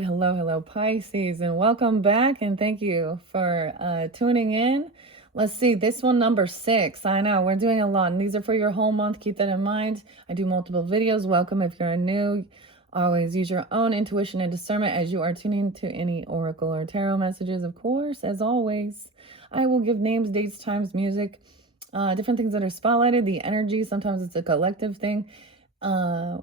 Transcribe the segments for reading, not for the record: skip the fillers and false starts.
right. Hello, Pisces, and welcome back. And thank you for tuning in. Let's see, this one, number 6. I know we're doing a lot, and these are for your whole month. Keep that in mind. I do multiple videos. Welcome if you're new. Always use your own intuition and discernment as you are tuning to any oracle or tarot messages. Of course, as always, I will give names, dates, times, music, different things that are spotlighted, the energy. Sometimes it's a collective thing.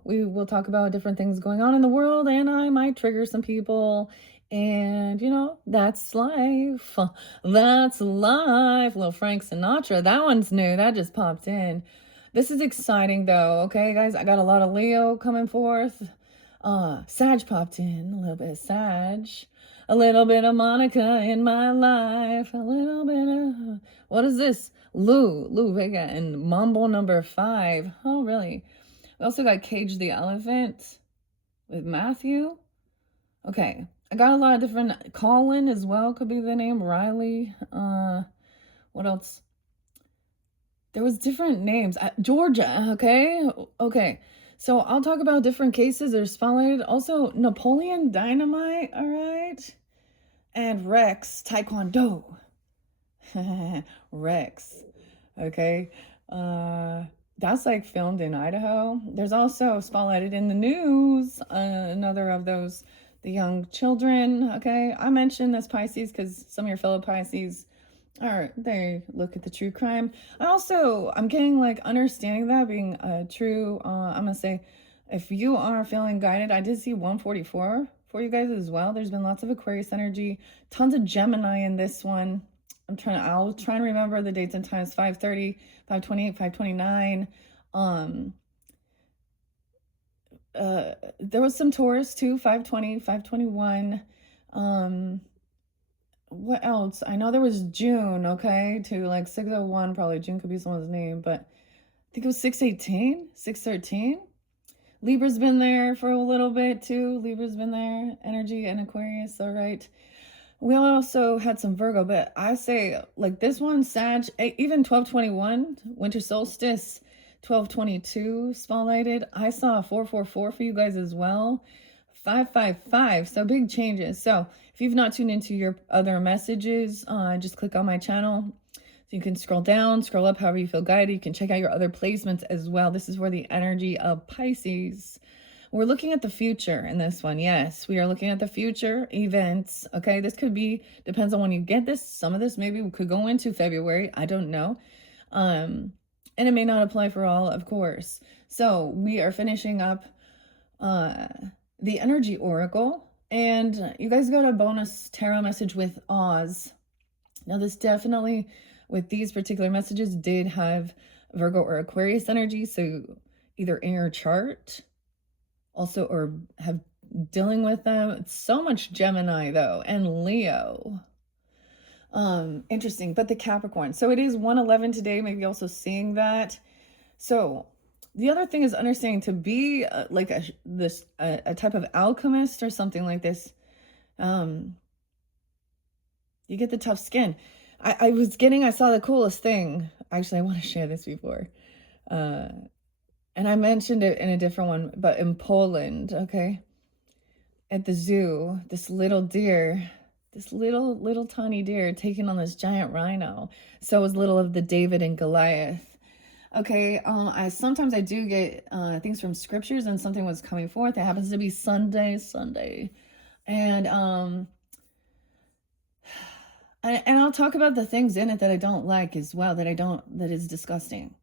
We will talk about different things going on in the world, and I might trigger some people. And that's life. That's life. Little Frank Sinatra. That one's new. That just popped in. This is exciting though. Okay, guys, I got a lot of Leo coming forth. Sag popped in. A little bit of Sag. A little bit of Monica in my life. A little bit of what is this? Lou Vega and Mumble number 5. Oh, really? We also got Cage the Elephant with Matthew. Okay. I got a lot of different... Colin as well could be the name. Riley. What else? There was different names. Georgia. Okay. Okay. So I'll talk about different cases that are spotlighted. Also, Napoleon Dynamite. All right. And Rex Taekwondo. Rex. Okay. That's like filmed in Idaho. There's also spotlighted in the news, another of those, the young children. Okay, I mentioned this Pisces because some of your fellow Pisces they look at the true crime. I'm getting like understanding that being true. I'm gonna say, if you are feeling guided, I did see 144 for you guys as well. There's been lots of Aquarius energy, tons of Gemini in this one. I'll try and remember the dates and times. 5:30, 5:28, 5:29. There was some Taurus too, 5:20, 5:21. What else? I know there was June, okay, to like 6:01, probably June could be someone's name, but I think it was 6:18, 6:13. Libra's been there for a little bit too. Libra's been there, energy and Aquarius, all right. We also had some Virgo, but I say like this one, Sag, even 12:21, winter solstice, 12:22 spotlighted. I saw 444 for you guys as well. 555, so big changes. So if you've not tuned into your other messages, just click on my channel. So you can scroll down, scroll up, however you feel guided. You can check out your other placements as well. This is where the energy of Pisces. We're looking at the future in this one. Yes, we are looking at the future events. Okay, this could be, depends on when you get this. Some of this maybe could go into February. I don't know. And it may not apply for all, of course. So we are finishing up the energy oracle. And you guys got a bonus tarot message with Oz. Now this definitely, with these particular messages, did have Virgo or Aquarius energy. So either in your chart, also, or have dealing with them. It's so much Gemini though, and Leo. Interesting. But the Capricorn, so it is 111 today, maybe also seeing that. So the other thing is understanding to be like a type of alchemist or something like this. You get the tough skin. I saw the coolest thing. Actually, I want to share this before. And I mentioned it in a different one, but in Poland, okay, at the zoo, this little deer, this little tiny deer taking on this giant rhino. So it was little of the David and Goliath. Okay, sometimes I do get things from scriptures, and something was coming forth. It happens to be Sunday, and I'll talk about the things in it that I don't like as well, that is disgusting.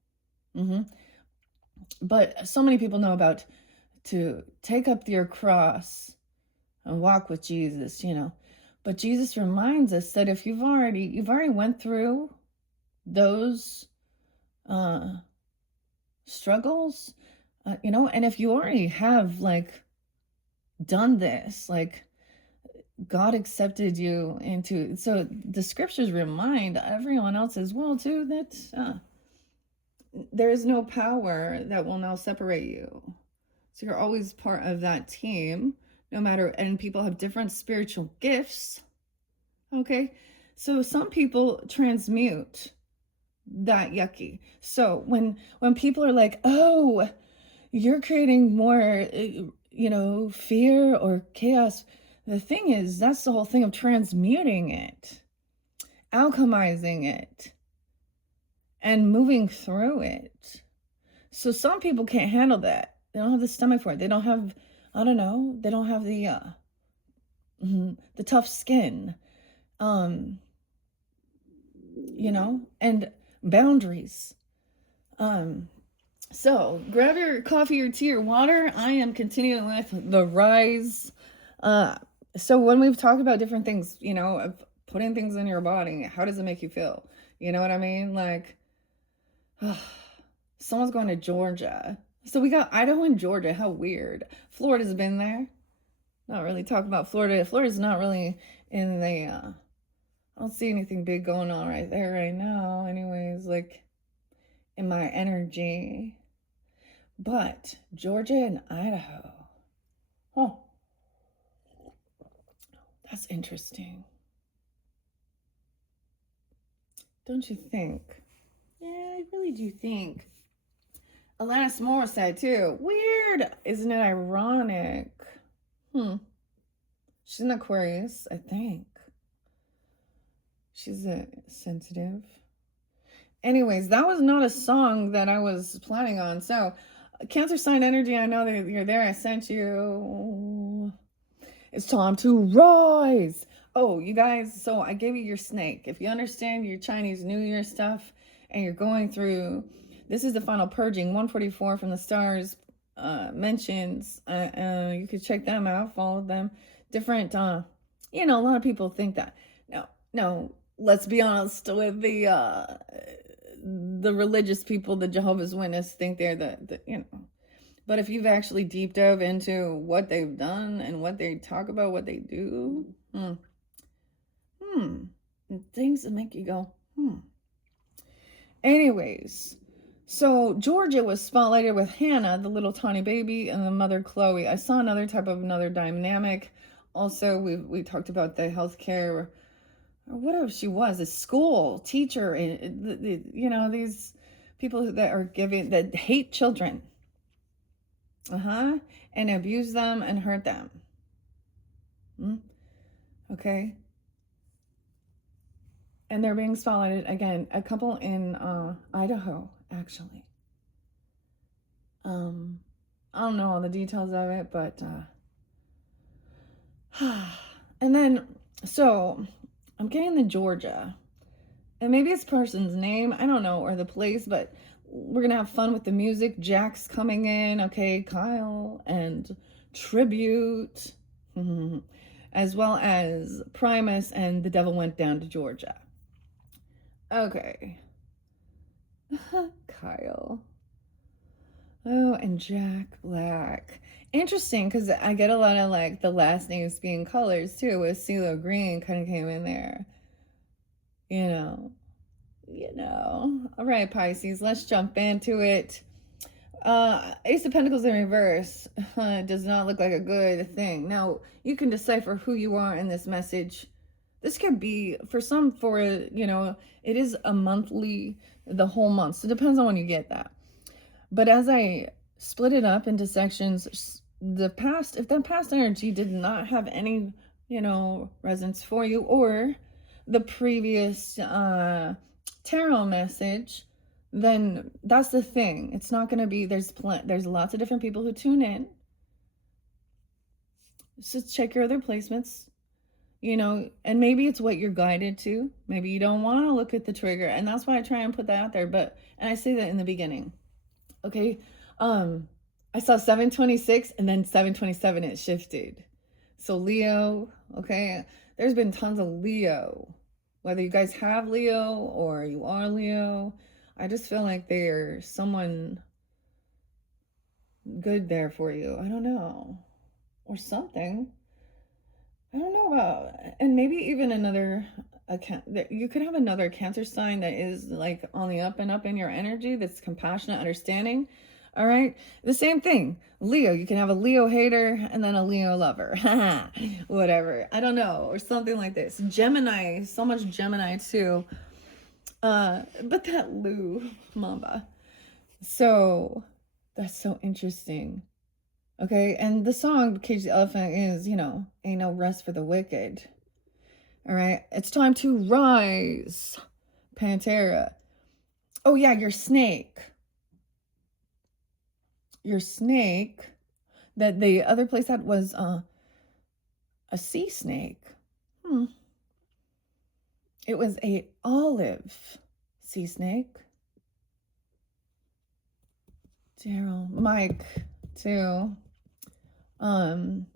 But so many people know about to take up your cross and walk with Jesus, But Jesus reminds us that if you've already went through those struggles, and if you already have like done this, like God accepted you into, so the scriptures remind everyone else as well too that there is no power that will now separate you. So you're always part of that team, no matter, and people have different spiritual gifts. Okay. So some people transmute that yucky. So when people are like, oh, you're creating more, fear or chaos, the thing is, that's the whole thing of transmuting it, alchemizing it, and moving through it. So some people can't handle that. They don't have the stomach for it. They don't have, I don't know, they don't have the tough skin, um, and boundaries. So grab your coffee or tea or water. I am continuing with the rise. So when we've talked about different things, of putting things in your body, how does it make you feel? You know what I mean? Like, someone's going to Georgia. So we got Idaho and Georgia. How weird. Florida's been there. Not really talking about Florida. Florida's not really in the, I don't see anything big going on right there right now. Anyways, like in my energy. But Georgia and Idaho. Oh, that's interesting. Don't you think? Yeah, I really do think. Alanis Morissette too. Weird. Isn't it ironic? She's an Aquarius, I think. She's a sensitive. Anyways, that was not a song that I was planning on. So, Cancer sign energy, I know that you're there. I sent you. It's time to rise. Oh, you guys, so I gave you your snake. If you understand your Chinese New Year stuff and you're going through, this is the final purging, 144 from the stars mentions. You could check them out, follow them. Different, a lot of people think that. No, let's be honest with the religious people, the Jehovah's Witness, think they're the. But if you've actually deep dove into what they've done and what they talk about, what they do, things that make you go, Anyways, so Georgia was spotlighted with Hannah, the little tiny baby, and the mother Chloe. I saw another dynamic. Also, we talked about the healthcare, or whatever she was, a school teacher, and these people that hate children, and abuse them and hurt them. Okay. And they're being spotlighted again. A couple in Idaho, actually. I don't know all the details of it, but and then so I'm getting the Georgia, and maybe it's person's name, I don't know, or the place, but we're gonna have fun with the music. Jack's coming in, okay, Kyle and Tribute, as well as Primus and The Devil Went Down to Georgia. Okay. Kyle. Oh, and Jack Black. Interesting, because I get a lot of like the last names being colors too, with CeeLo Green kind of came in there. All right, Pisces, let's jump into it. Ace of Pentacles in reverse does not look like a good thing. Now, you can decipher who you are in this message. This could be, for some, it is a monthly, the whole month. So it depends on when you get that. But as I split it up into sections, if that past energy did not have any, resonance for you, or the previous tarot message, then that's the thing. It's not going to be, there's lots of different people who tune in. Just check your other placements, and maybe it's what you're guided to. Maybe you don't want to look at the trigger, and that's why I try and put that out there. And I say that in the beginning. Okay. I saw 726 and then 727, it shifted. So Leo, okay, there's been tons of Leo. Whether you guys have Leo or you are Leo, I just feel like there's someone good there for you. I don't know. Or something. I don't know about, and maybe even another account that you could have another Cancer sign that is like on the up and up in your energy, that's compassionate, understanding. All right, the same thing. Leo, you can have a Leo hater and then a Leo lover. Whatever, I don't know, or something like this. Gemini, so much Gemini too. But that Lou Mamba. So that's so interesting. Okay, and the song Cage the Elephant is, ain't no rest for the wicked. All right, it's time to rise, Pantera. Oh yeah, your snake. Your snake that the other place had was a sea snake. Hmm. It was a olive sea snake. Daryl, Mike, too. Um,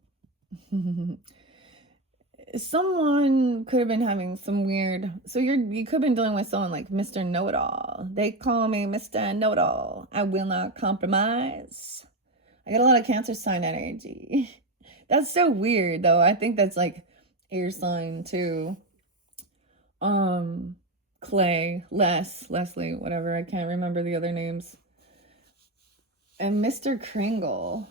someone could have been having some weird. So you could have been dealing with someone like Mr. Know-It-All. They call me Mr. Know-It-All. I will not compromise. I got a lot of Cancer sign energy. That's so weird, though. I think that's like air sign too. Clay, Leslie, whatever. I can't remember the other names. And Mr. Kringle.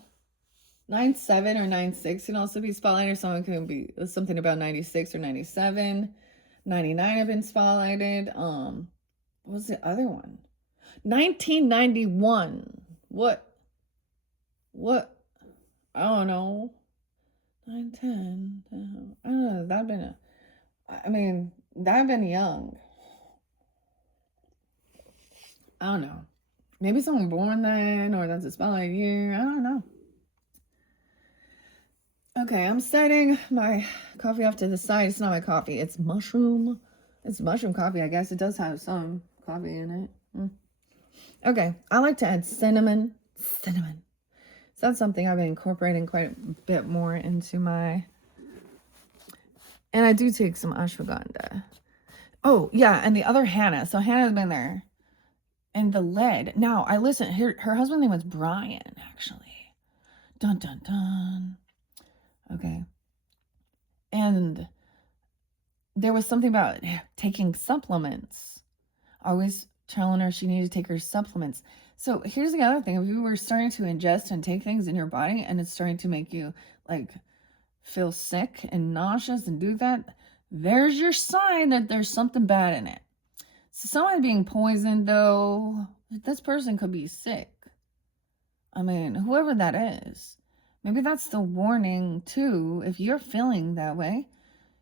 9-7 or 9-6 can also be spotlighted, or someone can be something about 96 or 97. 99 have been spotlighted. What was the other one? 1991. What? I don't know. 9-10. I don't know. That'd been that'd been young. I don't know. Maybe someone born then, or that's a spotlight year. I don't know. Okay, I'm setting my coffee off to the side. It's not my coffee. It's mushroom. It's mushroom coffee. I guess it does have some coffee in it. Okay, I like to add cinnamon. Cinnamon. So that's something I've been incorporating quite a bit more into my... And I do take some ashwagandha. Oh, yeah, and the other Hannah. So Hannah's been there. And the lead. Now, I listen. Her husband's name was Brian, actually. Dun, dun, dun. Okay. And there was something about taking supplements. Always telling her she needed to take her supplements. So here's the other thing. If you were starting to ingest and take things in your body and it's starting to make you like feel sick and nauseous and do that, there's your sign that there's something bad in it. So someone being poisoned, though, this person could be sick. I mean, whoever that is. Maybe that's the warning, too. If you're feeling that way,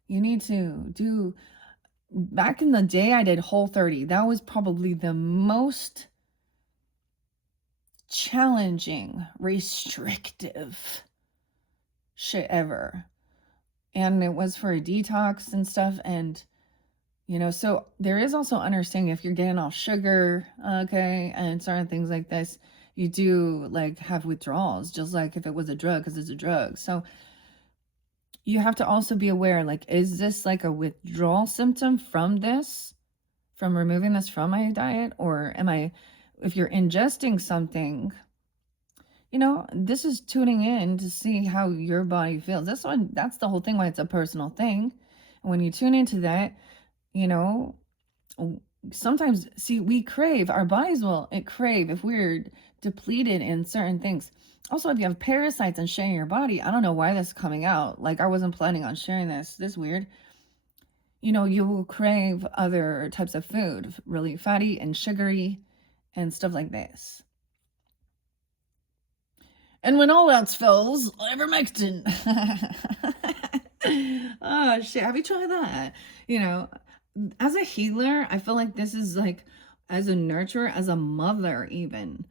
you need to do... Back in the day, I did Whole30. That was probably the most challenging, restrictive shit ever. And it was for a detox and stuff. And, so there is also understanding if you're getting off sugar, okay, and certain things like this, you do like have withdrawals, just like if it was a drug, because it's a drug. So you have to also be aware, like, is this like a withdrawal symptom from removing this from my diet? Or if you're ingesting something, this is tuning in to see how your body feels. That's the whole thing, why it's a personal thing. And when you tune into that, sometimes, see, we crave, our bodies will crave if we're depleted in certain things. Also, if you have parasites and shit in your body, I don't know why that's coming out. Like, I wasn't planning on sharing this. This is weird. You will crave other types of food, really fatty and sugary and stuff like this. And when all else fails, ivermectin. Oh, shit. Have you tried that? As a healer, I feel like this is like, as a nurturer, as a mother even,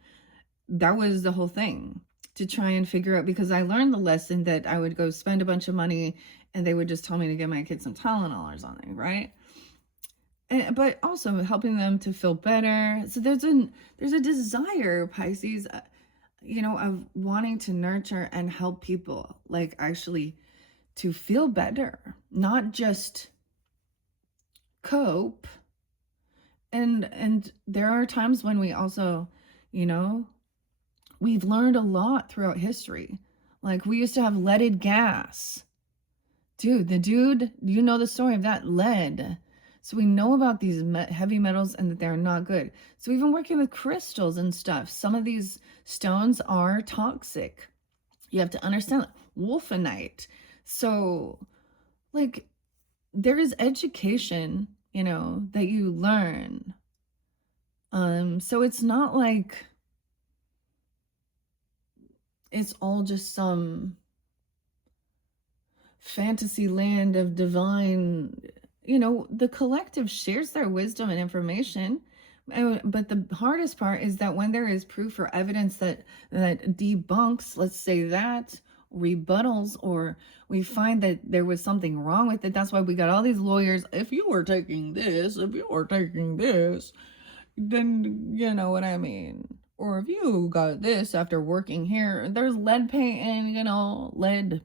that was the whole thing, to try and figure out, because I learned the lesson that I would go spend a bunch of money and they would just tell me to give my kids some Tylenol or something, right? But also helping them to feel better. So there's a desire, Pisces, of wanting to nurture and help people, like, actually to feel better, not just cope. And there are times when we also, we've learned a lot throughout history. Like, we used to have leaded gas. Dude, you know the story of that lead. So we know about these heavy metals and that they're not good. So even working with crystals and stuff, some of these stones are toxic. You have to understand wolfenite. So, like, there is education, that you learn. So it's not like it's all just some fantasy land of divine, the collective shares their wisdom and information. But the hardest part is that when there is proof or evidence that debunks, let's say that, rebuttals, or we find that there was something wrong with it. That's why we got all these lawyers. If you were taking this, then you know what I mean. Or if you got this after working here, there's lead paint and, lead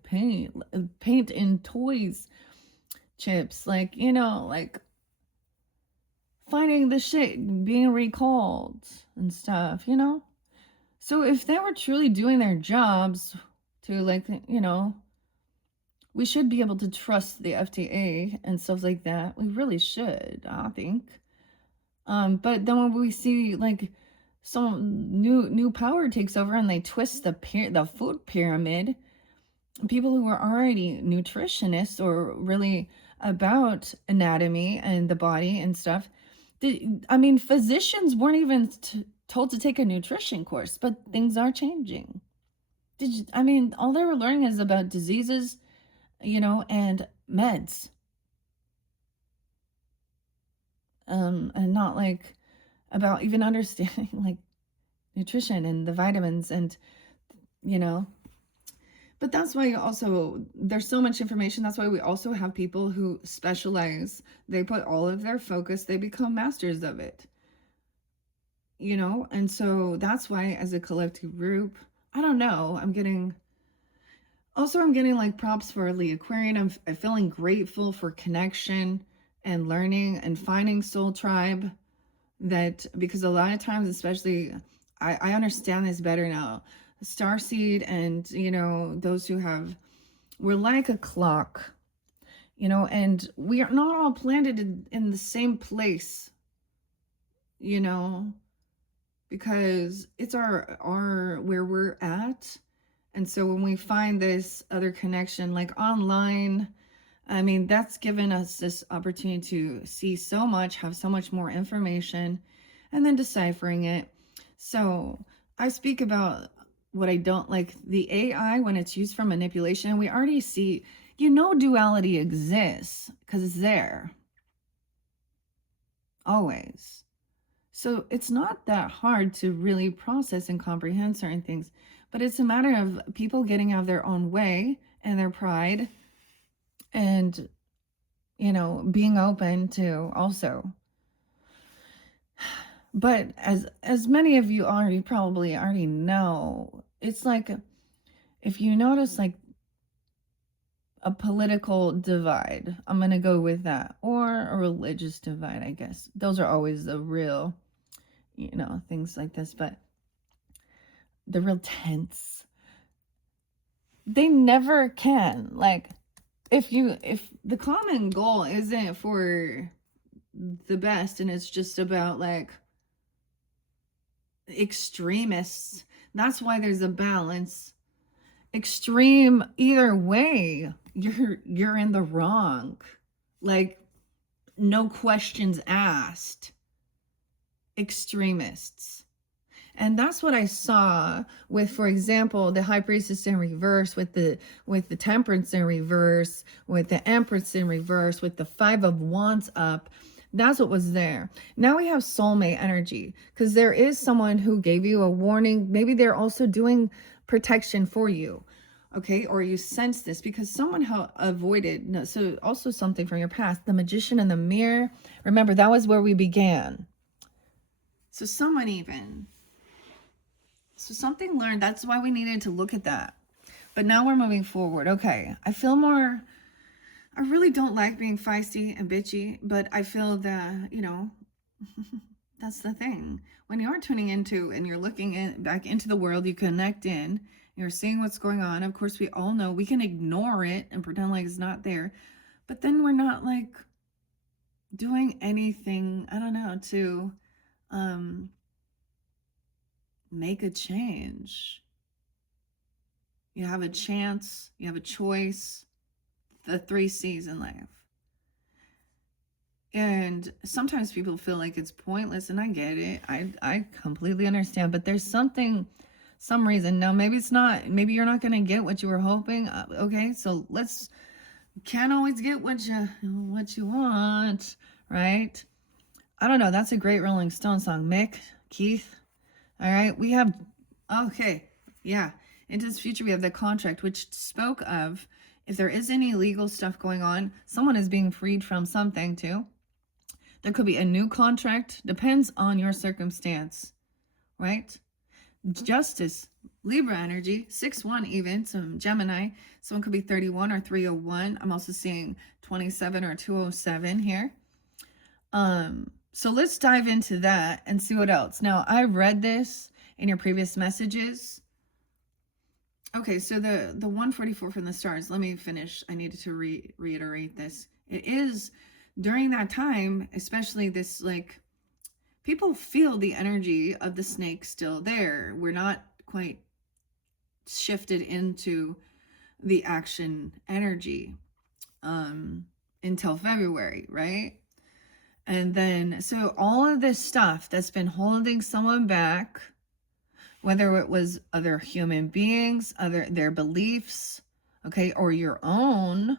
paint in toys, chips, like, like finding the shit being recalled and stuff, So if they were truly doing their jobs to, like, we should be able to trust the FDA and stuff like that. We really should, I think. But then when we see, like, some new power takes over and they twist the food pyramid, people who are already nutritionists or really about anatomy and the body and stuff, physicians weren't even told to take a nutrition course, but things are changing. All they were learning is about diseases, and meds. And not like about even understanding like nutrition and the vitamins and, but that's why also there's so much information. That's why we also have people who specialize. They put all of their focus, they become masters of it. And so that's why as a collective group, I don't know, I'm getting like props for the Aquarian. I'm feeling grateful for connection and learning and finding soul tribe, that because a lot of times, especially, I understand this better now. Starseed and, those who have, we're like a clock, and we are not all planted in the same place, because it's our where we're at. And so when we find this other connection, like online, that's given us this opportunity to see so much, have so much more information, and then deciphering it. So I speak about what I don't like, the AI when it's used for manipulation. We already see, duality exists because it's there. Always. So it's not that hard to really process and comprehend certain things, but it's a matter of people getting out of their own way and their pride and, being open to also. But as many of you probably already know, it's like, if you notice like a political divide, I'm going to go with that, or a religious divide, I guess. Those are always the real, things like this, but the real tense, they never can, like, if the common goal isn't for the best and it's just about like extremists, that's why there's a balance. Extreme either way, you're in the wrong, like, no questions asked. Extremists. And that's what I saw with, for example, the High Priestess in reverse, with the Temperance in reverse, with the Empress in reverse, with the Five of Wands up. That's what was there. Now we have soulmate energy, because there is someone who gave you a warning. Maybe they're also doing protection for you, okay? Or you sense this because someone avoided. No, so also something from your past. The Magician in the Mirror. Remember, that was where we began. So something learned. That's why we needed to look at that. But now we're moving forward. Okay, I really don't like being feisty and bitchy, but I feel that, that's the thing. When you are tuning into and you're looking back into the world, you connect in, you're seeing what's going on. Of course, we all know we can ignore it and pretend like it's not there, but then we're not like doing anything, I don't know, to make a change. You have a chance, you have a choice, the 3 C's in life. And sometimes people feel like it's pointless, and I get it. I completely understand, but there's something some reason. Now, maybe it's not, maybe you're not going to get what you were hoping. Okay, so can't always get what you want, right? I don't know. That's a great Rolling Stone song. Mick, Keith. All right, we have, okay, yeah. Into this future, we have the contract, which spoke of if there is any legal stuff going on, someone is being freed from something too. There could be a new contract, depends on your circumstance, right? Justice, Libra energy, 6-1 even, some Gemini. Someone could be 31 or 301. I'm also seeing 27 or 207 here. So let's dive into that and see what else. Now, I read this in your previous messages. Okay, so the 144 from the stars, let me finish. I needed to reiterate this. It is during that time, especially this, like, people feel the energy of the snake still there. We're not quite shifted into the action energy until February, right? And then, so all of this stuff that's been holding someone back, whether it was other human beings, their beliefs, okay, or your own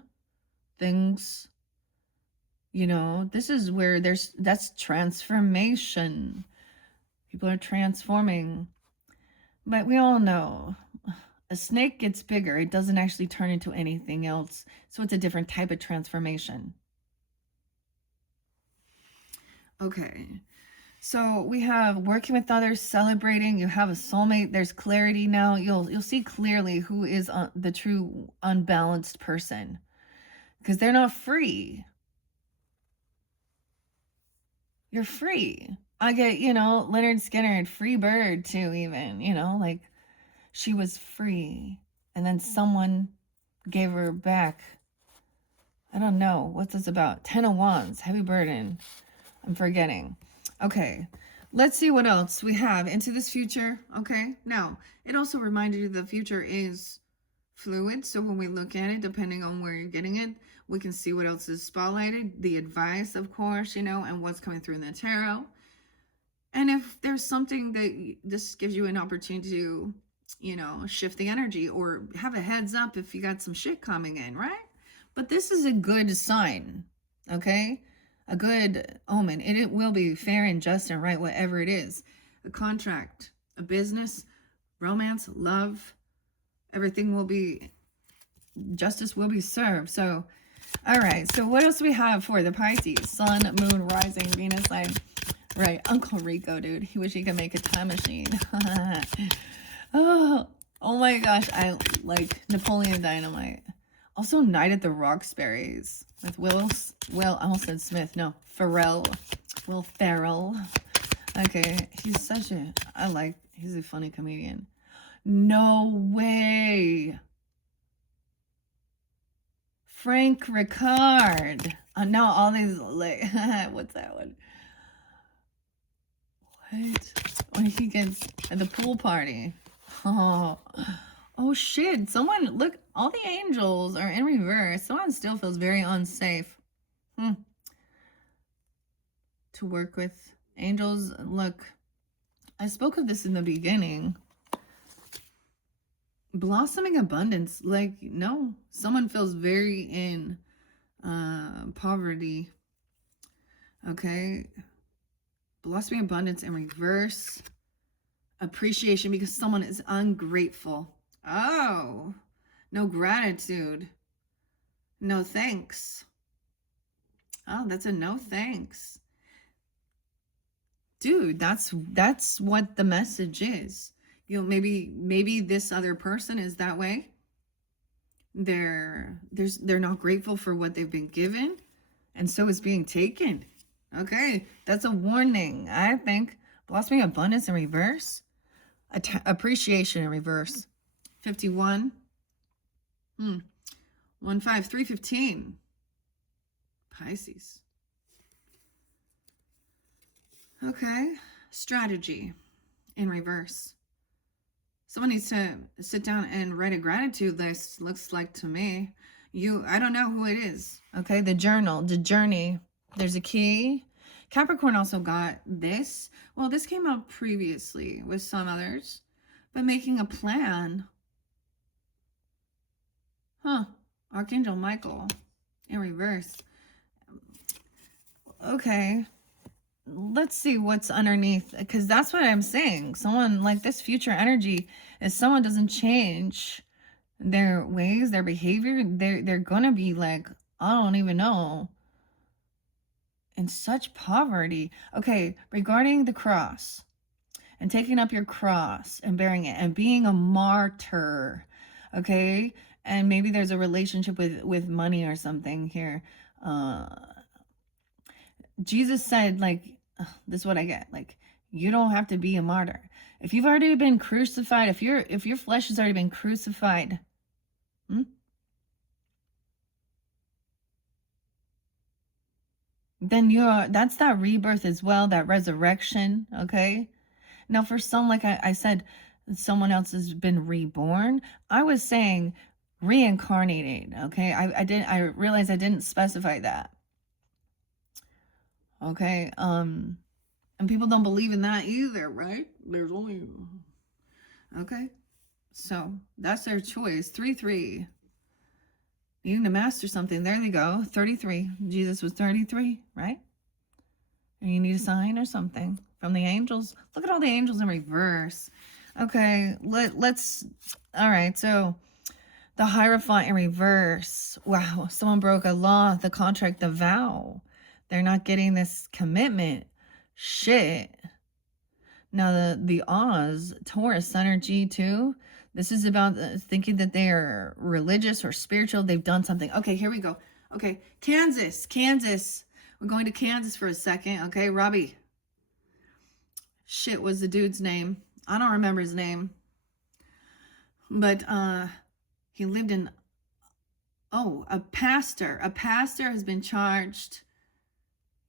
things, you know, this is where that's transformation. People are transforming. But we all know a snake gets bigger. It doesn't actually turn into anything else. So it's a different type of transformation. Okay. So we have working with others, celebrating. You have a soulmate. There's clarity now. You'll see clearly who is the true unbalanced person, because they're not free. You're free. I get, Leonard Skinner and Free Bird too, even, like she was free and then someone gave her back. I don't know. What's this about? 10 of Wands, heavy burden. I'm forgetting. Okay, let's see what else we have into this future. Okay, now it also reminded you the future is fluid. So when we look at it, depending on where you're getting it, we can see what else is spotlighted, the advice, of course, and what's coming through in the tarot. And if there's something that this gives you an opportunity to, shift the energy or have a heads up if you got some shit coming in, right? But this is a good sign, okay? A good omen. And it will be fair and just and right, whatever it is. A contract, a business, romance, love, everything will be, justice will be served. So, all right. So what else do we have for the Pisces? Sun, moon, rising, Venus sign. Right. Uncle Rico, dude. He wish he could make a time machine. oh my gosh. I like Napoleon Dynamite. Also Night at the Roxbury's with Will, I almost said Smith. No, Will Ferrell. Okay. He's he's a funny comedian. No way. Frank Ricard. Now all these, like, what's that one? What? When he gets at the pool party. Oh shit. Someone, look, all the angels are in reverse. Someone still feels very unsafe. To work with. Angels, look, I spoke of this in the beginning. Blossoming abundance, like, no, someone feels very in poverty. Okay, blossoming abundance in reverse. Appreciation because someone is ungrateful. Oh, no gratitude, no thanks. Oh, that's a no thanks, dude. That's what the message is. Maybe this other person is that way. They're not grateful for what they've been given, and so it's being taken. Okay, that's a warning. I think blossoming abundance in reverse, appreciation in reverse. 51. 315. Pisces. Okay, strategy in reverse. Someone needs to sit down and write a gratitude list, looks like to me. I don't know who it is. Okay, the journal, the journey. There's a key. Capricorn also got this. Well, this came out previously with some others. but making a plan. Huh. Archangel Michael in reverse. Okay. Let's see what's underneath, because that's what I'm saying. Someone like this future energy, if someone doesn't change their ways, their behavior, they're gonna be like, I don't even know, in such poverty. Okay, regarding the cross and taking up your cross and bearing it and being a martyr, okay, and maybe there's a relationship with money or something here. Jesus said, like, this is what I get, like, you don't have to be a martyr. If you've already been crucified, if your flesh has already been crucified, then that's that rebirth as well, that resurrection. Okay, now for some, like I said, someone else has been reborn. I was saying reincarnated. Okay, I realized I didn't specify that. Okay, and people don't believe in that either, right? There's only, okay, so that's their choice. 3-3. You need to master something. There they go. 33. Jesus was 33, right? And you need a sign or something from the angels. Look at all the angels in reverse. Okay, let's. All right, so the Hierophant in reverse. Wow, someone broke a law, the contract, the vow. They're not getting this commitment. Shit. Now the Oz, Taurus, energy too. This is about thinking that they are religious or spiritual. They've done something. Okay, here we go. Okay, Kansas. We're going to Kansas for a second. Okay, Robbie. Shit was the dude's name. I don't remember his name. But he lived in, a pastor. A pastor has been charged.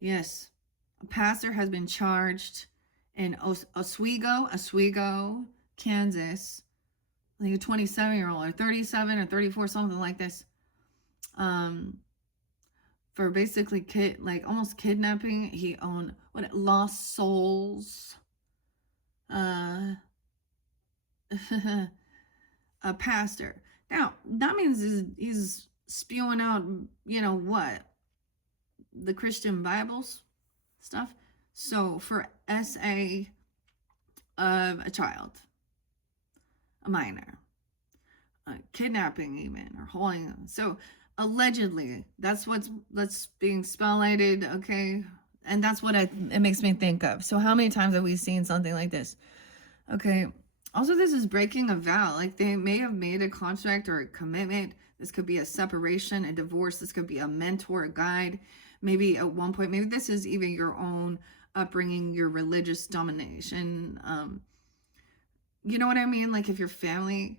Yes, a pastor has been charged in Oswego, Kansas. I think a 27-year-old or 37 or 34, something like this. For basically almost kidnapping. He owned lost souls. A pastor. Now that means he's spewing out, the Christian Bibles stuff. So for SA of a child, a minor, kidnapping even, or holding them. So allegedly, that's being spotlighted, okay? And that's what it makes me think of. So how many times have we seen something like this? Okay. Also, this is breaking a vow. Like, they may have made a contract or a commitment. This could be a separation, a divorce. This could be a mentor, a guide. Maybe at one point, maybe this is even your own upbringing, your religious domination. You know what I mean? Like, if your family,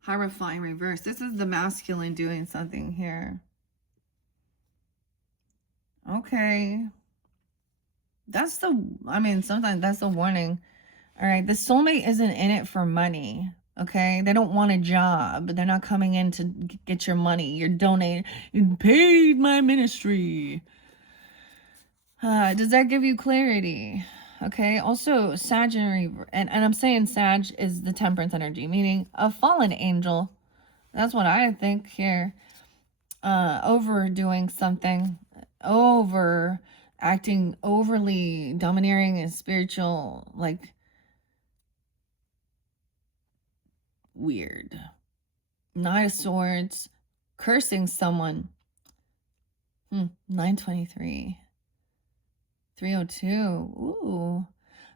Hierophant reverse. This is the masculine doing something here. Okay. Sometimes that's the warning. All right, the soulmate isn't in it for money, okay? They don't want a job. They're not coming in to get your money. You're donating. You paid my ministry. Does that give you clarity? Okay, also Sag and I'm saying Sag is the temperance energy, meaning a fallen angel. That's what I think here. Overdoing something, acting overly domineering and spiritual, like weird. Knight of Swords, cursing someone. 923. 302. Ooh.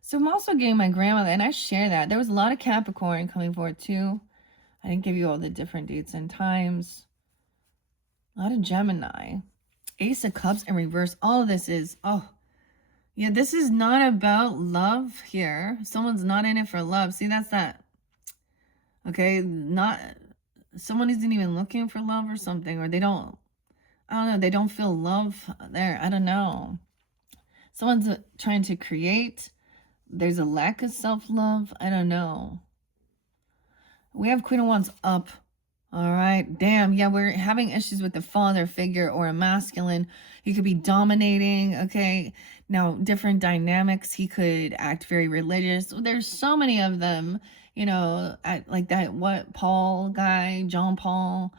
So I'm also getting my grandmother, and I share that. There was a lot of Capricorn coming forward too. I didn't give you all the different dates and times. A lot of Gemini. Ace of Cups in reverse. All of this is, yeah, this is not about love here. Someone's not in it for love. See, that's that. Okay, someone isn't even looking for love or something, or they don't feel love there. I don't know. Someone's trying to create. There's a lack of self-love. I don't know. We have Queen of Wands up. All right. Damn. Yeah, we're having issues with the father figure or a masculine. He could be dominating. Okay. Now, different dynamics. He could act very religious. There's so many of them, like that, what, Paul guy, John Paul,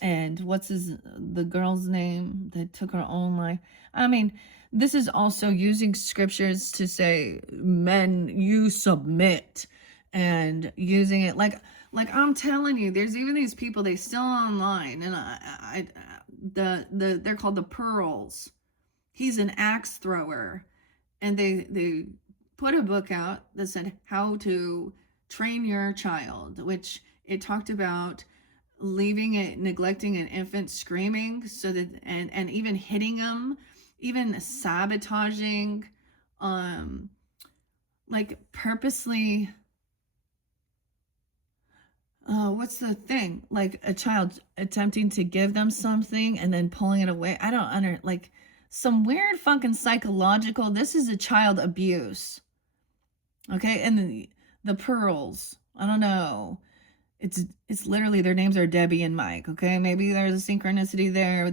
and the girl's name that took her own life. I mean, this is also using scriptures to say, men, you submit, and using it like I'm telling you, there's even these people, they still online, and they're called the Pearls. He's an axe thrower, and they put a book out that said how to train your child, which it talked about neglecting an infant screaming, so that, and even hitting them, even sabotaging, like purposely, what's the thing, like a child attempting to give them something and then pulling it away. I don't like some weird fucking psychological, this is a child abuse. Okay. And the Pearls, I don't know, it's literally, their names are Debbie and Mike. Okay, maybe there's a synchronicity there,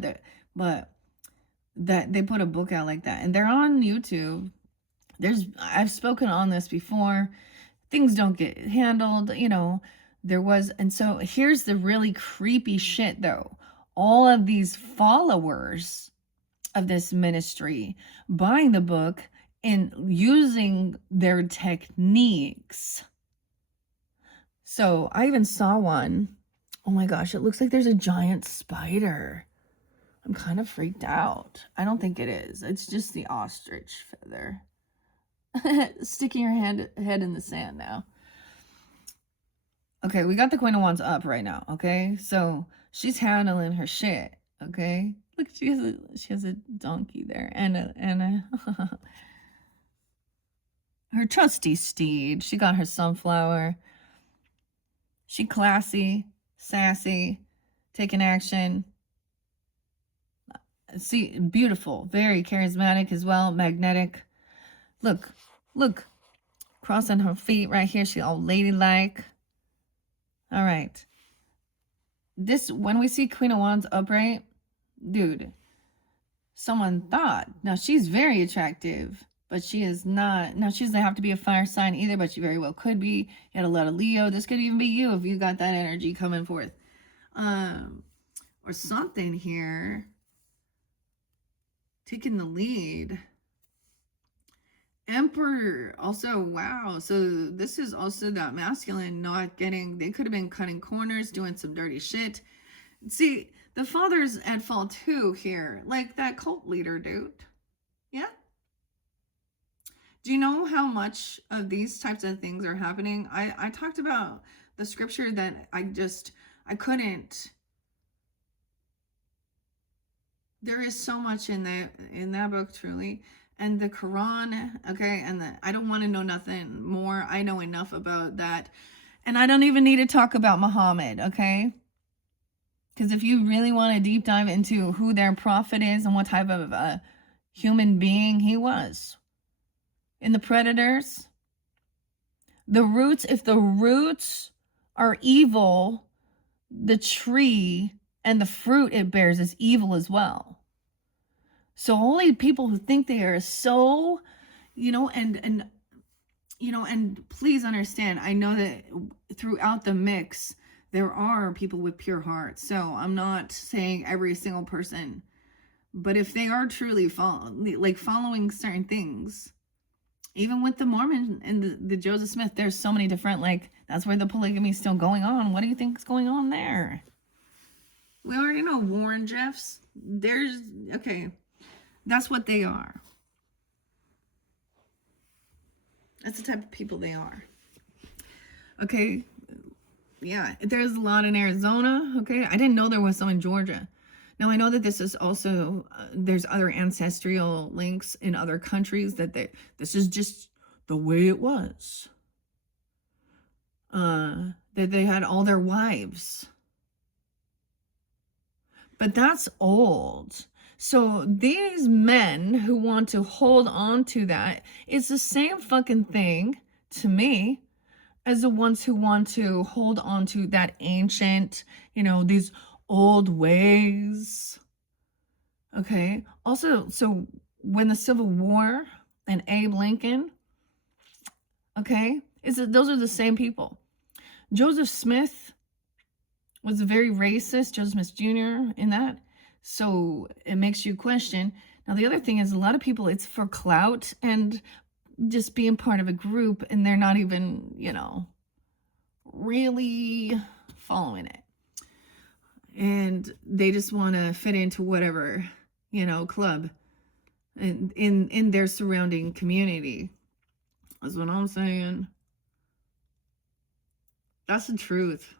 but that they put a book out like that, and they're on YouTube. I've spoken on this before. Things don't get handled, and so here's the really creepy shit though. All of these followers of this ministry buying the book and using their techniques. So I even saw one. Oh my gosh, it looks like there's a giant spider. I'm kind of freaked out. I don't think it is. It's just the ostrich feather. Sticking your head in the sand now. Okay, we got the Queen of Wands up right now, okay? So she's handling her shit, okay? Look, she has a donkey there and her trusty steed. She got her sunflower. She classy, sassy, taking action. See, beautiful, very charismatic as well, magnetic. Look, crossing her feet right here. She all ladylike. All right. When we see Queen of Wands upright, dude, someone thought, now she's very attractive, but she is not. Now, she doesn't have to be a fire sign either, but she very well could be. You had a lot of Leo. This could even be you if you got that energy coming forth. Or something here. Taking the lead. Emperor. Also, wow. So this is also that masculine not getting, they could have been cutting corners, doing some dirty shit. See, the father's at fault too here. Like that cult leader dude. Yeah. Do you know how much of these types of things are happening? I talked about the scripture that I couldn't. There is so much in that book, truly. And the Quran, okay, and I don't want to know nothing more. I know enough about that. And I don't even need to talk about Muhammad, okay? Because if you really want to deep dive into who their prophet is and what type of human being he was. In the predators, if the roots are evil, the tree and the fruit it bears is evil as well. So only people who think they are so, and please understand, I know that throughout the mix, there are people with pure hearts. So I'm not saying every single person, but if they are truly following certain things, even with the Mormon and the Joseph Smith, there's so many different, that's where the polygamy is still going on. What do you think is going on there? We already know Warren Jeffs. Okay, that's what they are. That's the type of people they are. Okay, yeah, there's a lot in Arizona, okay? I didn't know there was some in Georgia. Now, I know that this is also, there's other ancestral links in other countries that this is just the way it was. That they had all their wives. But that's old. So these men who want to hold on to that, it's the same fucking thing to me as the ones who want to hold on to that ancient, these old ways. Okay. Also, so when the Civil War and Abe Lincoln, okay, those are the same people. Joseph Smith was very racist, Joseph Smith Jr. in that. So it makes you question. Now, the other thing is a lot of people, it's for clout and just being part of a group, and they're not even, really following it. And they just want to fit into whatever, club in their surrounding community. That's what I'm saying. That's the truth.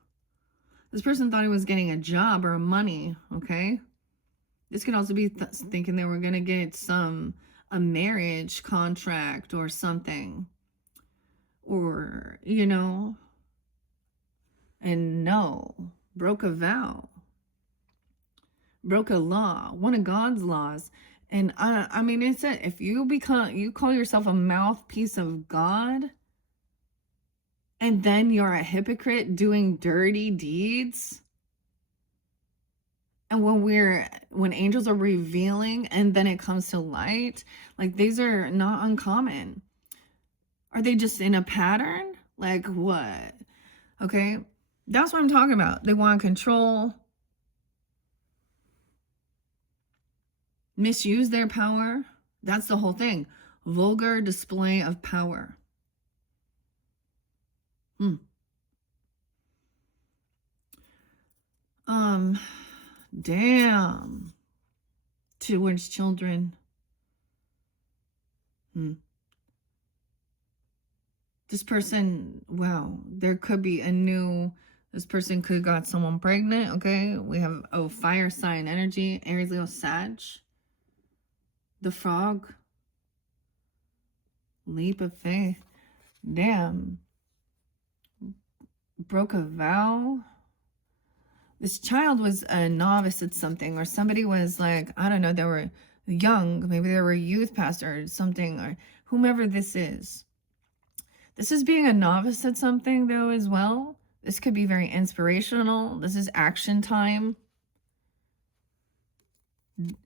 This person thought he was getting a job or money, okay? This could also be thinking they were going to get a marriage contract or something. Or, and no, broke a vow. Broke a law, one of God's laws. And I mean, it's it. If you call yourself a mouthpiece of God, and then you're a hypocrite doing dirty deeds, and when angels are revealing and then it comes to light, like, these are not uncommon. Are they just in a pattern? Like, what? Okay, that's what I'm talking about. They want control, misuse their power. That's the whole thing. Vulgar display of power. Damn. Towards children. This person, wow, there could be this person could got someone pregnant, okay? We have, fire sign energy, Aries, Leo, Sag. The frog. Leap of faith. Damn. Broke a vow. This child was a novice at something, or somebody was like, I don't know, they were young, maybe they were a youth pastor or something, or whomever this is. This is being a novice at something, though, as well. This could be very inspirational. This is action time.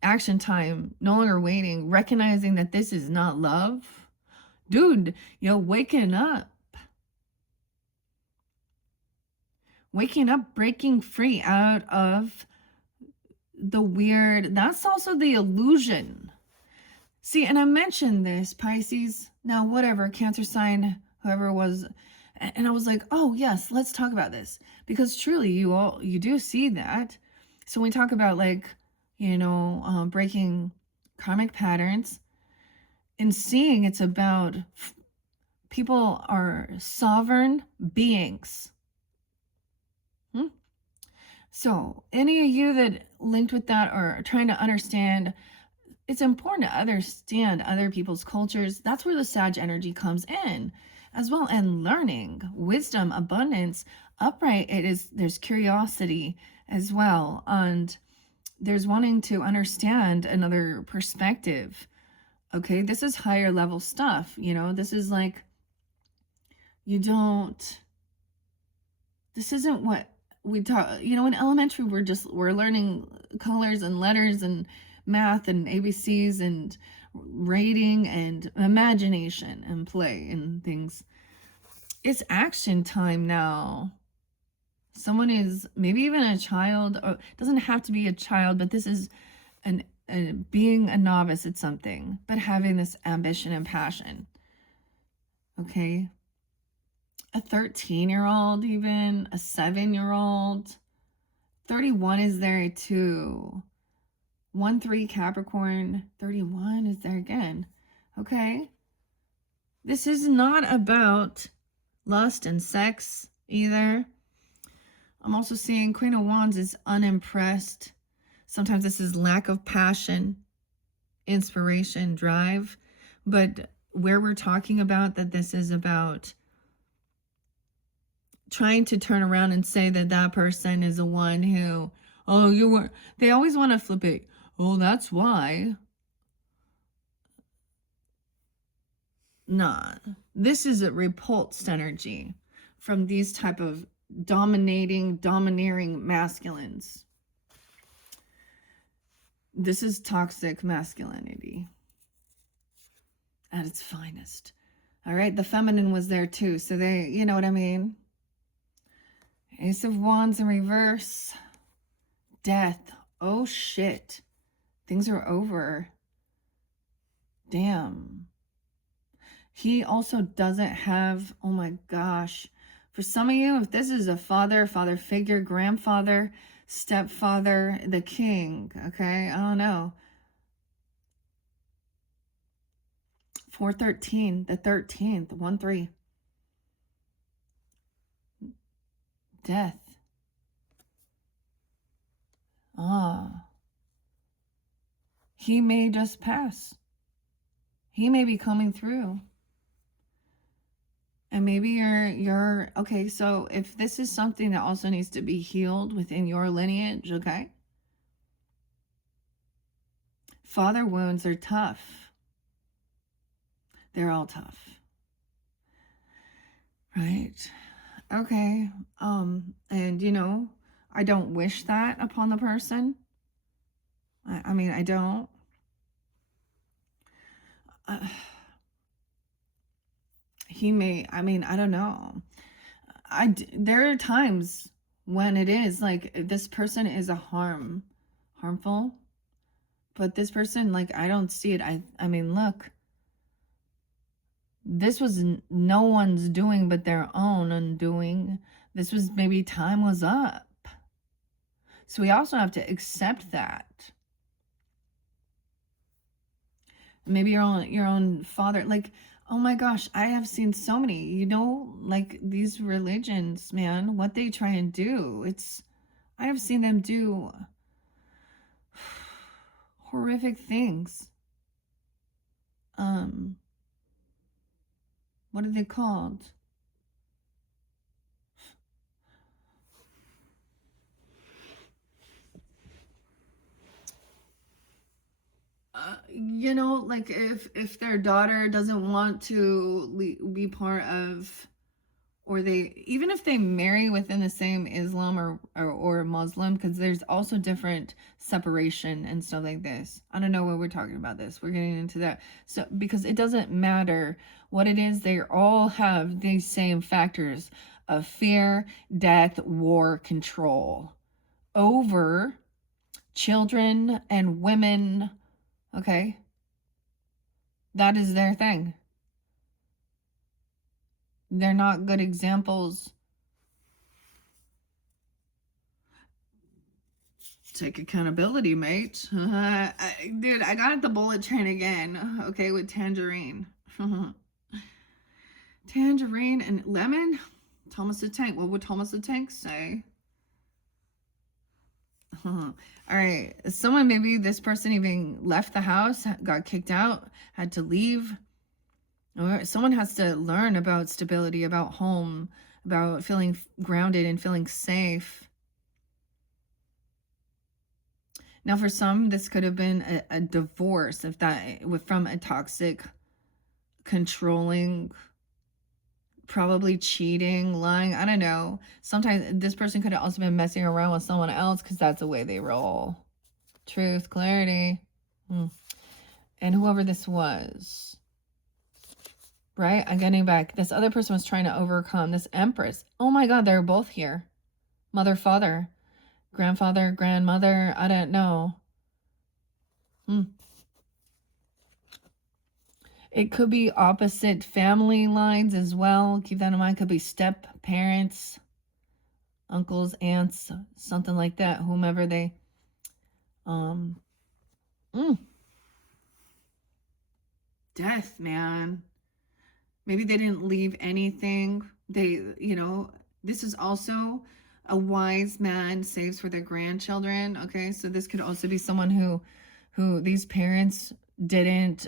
Action time. No longer waiting. Recognizing that this is not love. Dude, waking up. Waking up, breaking free out of the weird. That's also the illusion. See, and I mentioned this, Pisces. Now, whatever, Cancer sign, whoever it was. And I was like, oh, yes, let's talk about this. Because truly, you do see that. So when we talk about, like, breaking karmic patterns and seeing it's about people are sovereign beings. So any of you that linked with that or are trying to understand, it's important to understand other people's cultures. That's where the Sag energy comes in as well. And learning, wisdom, abundance, upright, there's curiosity as well. And there's wanting to understand another perspective. Okay, this is higher level stuff. This is like, this isn't what we talk, in elementary, we're learning colors and letters and math and ABCs and rating and imagination and play and things. It's action time now. Someone is, maybe even a child, or it doesn't have to be a child, but this is being a novice at something, but having this ambition and passion. Okay. A 13-year-old, even a 7-year-old. 31 is there too. 1-3 Capricorn. 31 is there again. Okay. This is not about lust and sex either. I'm also seeing Queen of Wands is unimpressed. Sometimes this is lack of passion, inspiration, drive. But where we're talking about that this is about trying to turn around and say that person is the one who, they always want to flip it. Oh, that's why. Nah, this is a repulsed energy. from these type of dominating, domineering masculines. This is toxic masculinity at its finest. All right, the feminine was there too. So they, you know what I mean? Ace of Wands in reverse. Death. Oh shit. Things are over. Damn. He also doesn't have, oh my gosh. For some of you, if this is a father figure, grandfather, stepfather, the king, okay? I don't know. 413, the 13th, 1-3. Death. He may just pass. He may be coming through. And maybe you're okay, so if this is something that also needs to be healed within your lineage, okay? Father wounds are tough. They're all tough. Right? Okay. And you know, I don't wish that upon the person. I mean, I don't. He may, I mean, I don't know. There are times when it is like this person is harmful, but this person, like, I don't see it. I mean, look, this was no one's doing but their own undoing. This was maybe time was up. So we also have to accept that. Maybe your own father, like, oh my gosh, I have seen so many, you know, like these religions, man, what they try and do. I have seen them do horrific things. What are they called? You know, like if their daughter doesn't want to be part of, or they, even if they marry within the same Islam or Muslim, because there's also different separation and stuff like this. I don't know what we're talking about this. We're getting into that. So, because it doesn't matter what it is, they all have these same factors of fear, death, war, control over children and women. Okay? That is their thing. They're not good examples. Take accountability, mate. Dude, I got the bullet train again. Okay, with tangerine. Tangerine and lemon? Thomas the Tank. What would Thomas the Tank say? All right. Someone, maybe this person even left the house, got kicked out, had to leave. Or someone has to learn about stability, about home, about feeling grounded and feeling safe. Now, for some, this could have been a divorce, if that, from a toxic, controlling, probably cheating, lying. I don't know. Sometimes this person could have also been messing around with someone else because that's the way they roll. Truth, clarity. And whoever this was, right? I'm getting back. This other person was trying to overcome this Empress. Oh my God, they're both here. Mother, father, grandfather, grandmother. I don't know. It could be opposite family lines as well. Keep that in mind. Could be step parents, uncles, aunts, something like that. Whomever they, Death, man. Maybe they didn't leave anything. They, you know, this is also a wise man saves for their grandchildren. Okay, so this could also be someone who these parents didn't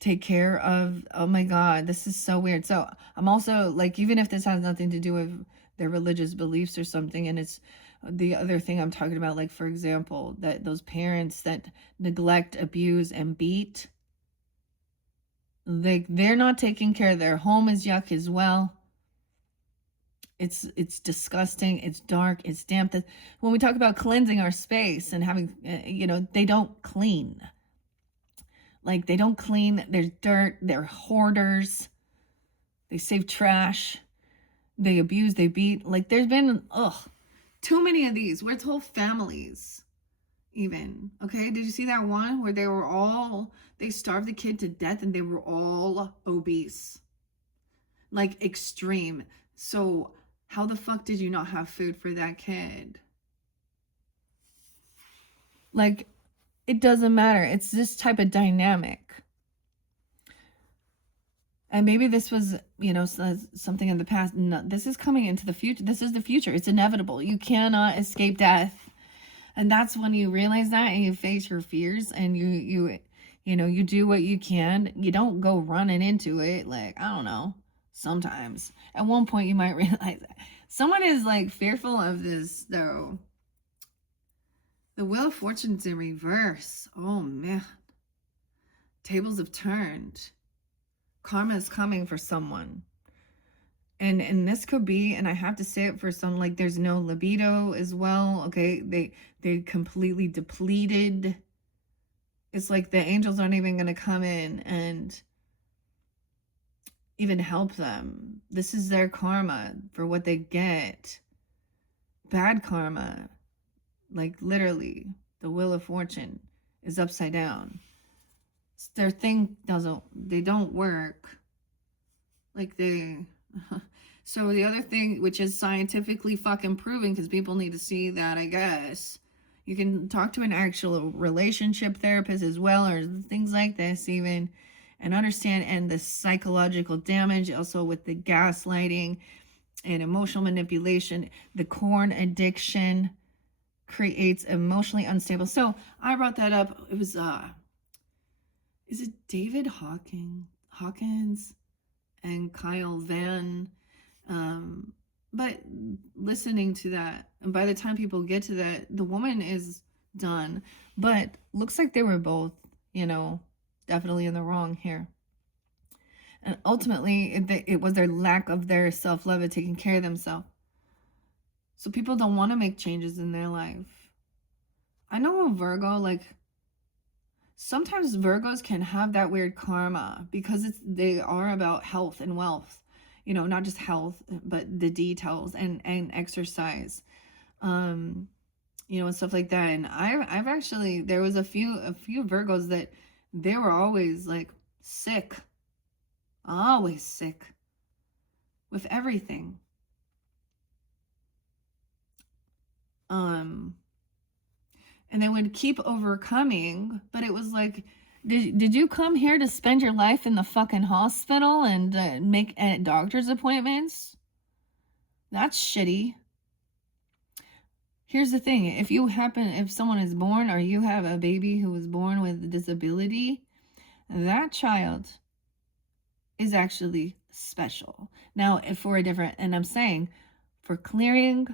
take care of. Oh my God, this is so weird. So I'm also like, even if this has nothing to do with their religious beliefs or something, and it's the other thing I'm talking about, like, for example, that those parents that neglect, abuse, and beat, they're not taking care of their home is yuck as well. It's disgusting, it's dark, it's damp. When we talk about cleansing our space and having, they don't clean. Like, they don't clean. There's dirt. They're hoarders. They save trash. They abuse. They beat. Like, there's been, too many of these where it's whole families, even. Okay, did you see that one where they starved the kid to death and they were all obese? Like, extreme. So, how the fuck did you not have food for that kid? Like, it doesn't matter. It's this type of dynamic. And maybe this was, something in the past. No, this is coming into the future. This is the future. It's inevitable. You cannot escape death. And that's when you realize that and you face your fears and you do what you can. You don't go running into it. Like, I don't know. Sometimes at one point you might realize that. Someone is like fearful of this though. The Wheel of Fortune's in reverse. Oh man. Tables have turned. Karma is coming for someone. And this could be, and I have to say it for some, like, there's no libido as well. Okay, they completely depleted. It's like the angels aren't even going to come in and even help them. This is their karma for what they get. Bad karma. Like, literally, the Wheel of Fortune is upside down. Their thing they don't work. Like, so the other thing, which is scientifically fucking proven, because people need to see that, I guess, you can talk to an actual relationship therapist as well, or things like this even, and understand, and the psychological damage, also with the gaslighting and emotional manipulation, the corn addiction creates emotionally unstable. So I brought that up. It was, is it David Hawkins and Kyle Van? But listening to that, and by the time people get to that, the woman is done. But looks like they were both, definitely in the wrong here. And ultimately, it was their lack of their self-love of taking care of themselves. So people don't want to make changes in their life. I know a Virgo, like, sometimes Virgos can have that weird karma because they are about health and wealth. Not just health, but the details and exercise, and stuff like that. And I've actually, there was a few Virgos that they were always like sick, always sick with everything. And they would keep overcoming, but it was like, did you come here to spend your life in the fucking hospital and make doctor's appointments? That's shitty. Here's the thing. If someone is born, or you have a baby who was born with a disability, that child is actually special. Now, and I'm saying, for clearing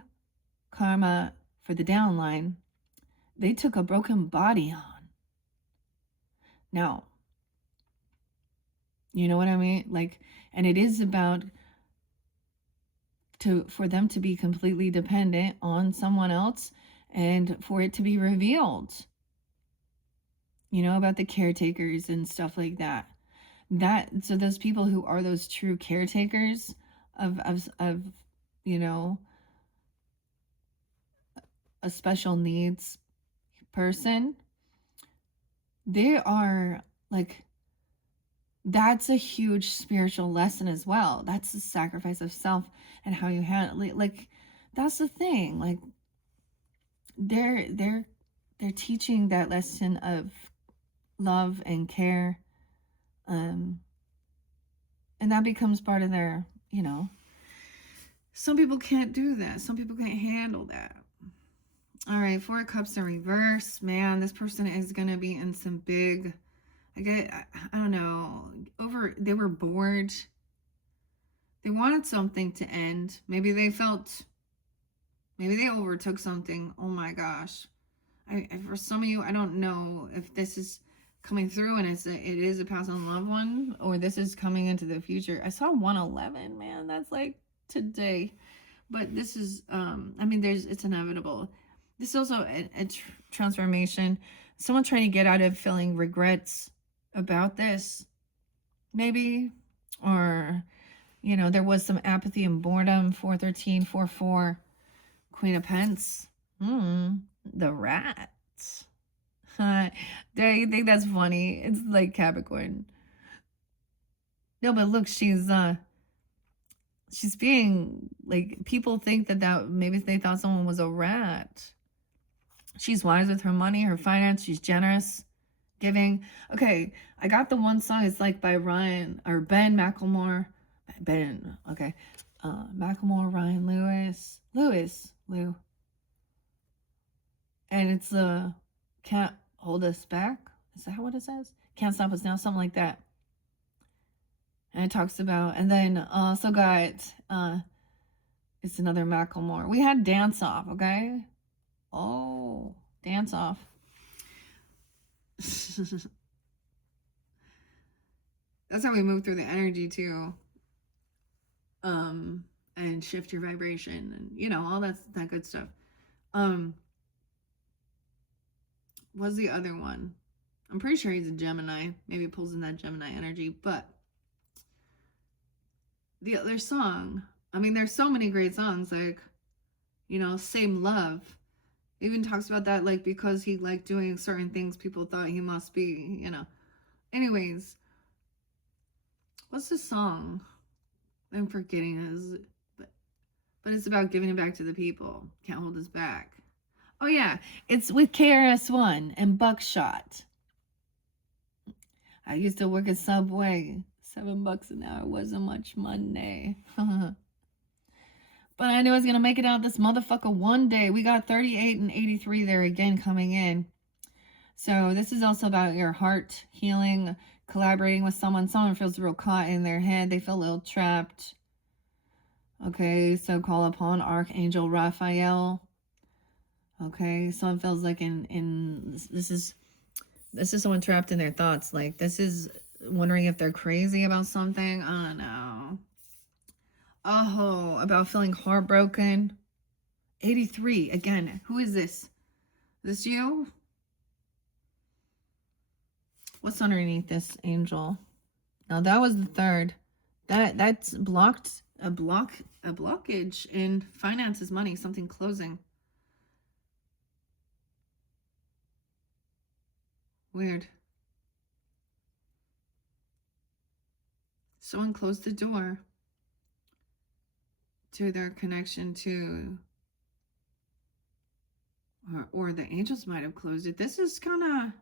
karma for the downline, they took a broken body on. Now, you know what I mean? Like, and it is about for them to be completely dependent on someone else, and for it to be revealed, about the caretakers and stuff like that. So those people who are those true caretakers of a special needs person, they are like, that's a huge spiritual lesson as well. That's the sacrifice of self and how you handle it. Like, that's the thing. Like, they're teaching that lesson of love and care, and that becomes part of their, some people can't do that. Some people can't handle that. All right, 4 of Cups in reverse. Man, this person is going to be in some big, I don't know, they were bored. They wanted something to end. Maybe they overtook something. Oh my gosh. For some of you, I don't know if this is coming through and it is a past on loved one, or this is coming into the future. I saw 111, man. That's like today. But this is, I mean, it's inevitable. This is also a transformation. Someone trying to get out of feeling regrets about this, maybe. Or, you know, there was some apathy and boredom. 413, 4-4, Queen of Pence. The rats. They think that's funny. It's like Capricorn. No, but look, she's being like, people think that maybe they thought someone was a rat. She's wise with her money, her finance. She's generous, giving. Okay, I got the one song. It's like by Ryan or Ben McLemore. Ben, okay. McLemore, Ryan Lou. And it's Can't Hold Us Back. Is that what it says? Can't Stop Us Now, something like that. And it talks about, and then also got, it's another Macklemore. We had Dance Off, okay? Oh, Dance Off. That's how we move through the energy too. And shift your vibration and, you know, all that good stuff. What's the other one? I'm pretty sure he's a Gemini. Maybe it pulls in that Gemini energy, but the other song, I mean, there's so many great songs, like, you know, Same Love. Even talks about that, like, because he liked doing certain things, people thought he must be, you know. Anyways, what's the song? I'm forgetting it, but it's about giving it back to the people. Can't Hold Us Back. Oh yeah, it's with KRS-One and Buckshot. I used to work at Subway. $7 an hour wasn't much money. But I knew I was going to make it out this motherfucker one day. We got 38 and 83 there again coming in. So this is also about your heart healing, collaborating with someone. Someone feels real caught in their head. They feel a little trapped. Okay, so call upon Archangel Raphael. Okay, someone feels like this is someone trapped in their thoughts. Like, this is wondering if they're crazy about something. I don't know. Oh, about feeling heartbroken. 83, again. Who is this? This you? What's underneath this angel? Now, that was the third. That's blocked. A blockage in finances, money, something closing. Weird. Someone closed the door to their connection to, or the angels might have closed it. This is kind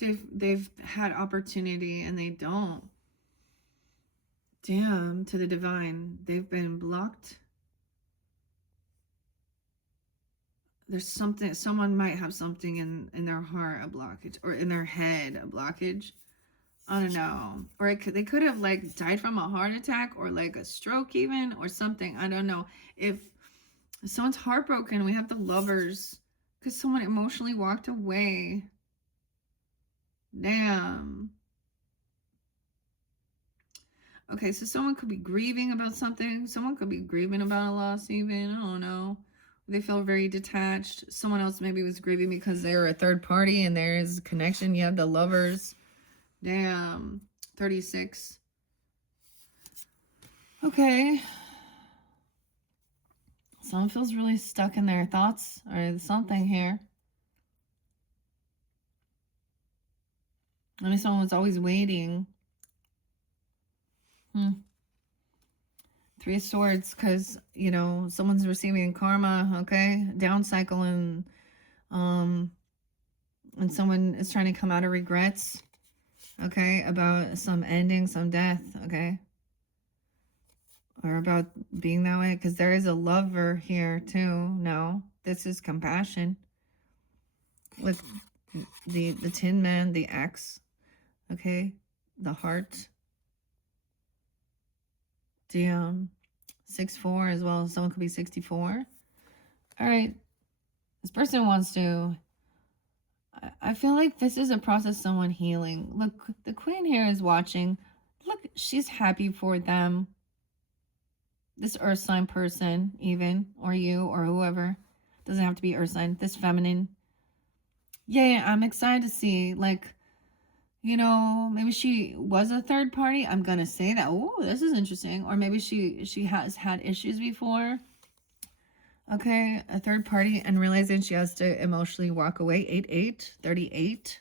of, they've had opportunity and they don't. Damn, to the divine. They've been blocked. There's something, someone might have something in their heart, a blockage, or in their head, a blockage. I don't know. Or they could have like died from a heart attack or like a stroke even, or something. I don't know. If someone's heartbroken, we have the Lovers because someone emotionally walked away. Damn. Okay, so someone could be grieving about something. Someone could be grieving about a loss even. I don't know. They feel very detached. Someone else maybe was grieving because they were a third party and there is a connection. You have the Lovers. Damn. 36. Okay. Someone feels really stuck in their thoughts or something here. I mean, someone was always waiting. 3 of Swords, because, you know, someone's receiving karma, okay? Down cycle and someone is trying to come out of regrets, okay? About some ending, some death, okay? Or about being that way, because there is a Lover here, too. No, this is compassion. With the Tin Man, the Axe, okay? The Heart. Damn. 6-4 as well. Someone could be 64. All right. This person wants to. I feel like this is a process, someone healing. Look, the Queen here is watching. Look, she's happy for them. This earth sign person, even, or you, or whoever. Doesn't have to be earth sign. This feminine. Yeah, I'm excited to see, like, you know, maybe she was a third party. I'm gonna say that. Oh, this is interesting. Or maybe she has had issues before. Okay, a third party and realizing she has to emotionally walk away. 8-8, 38.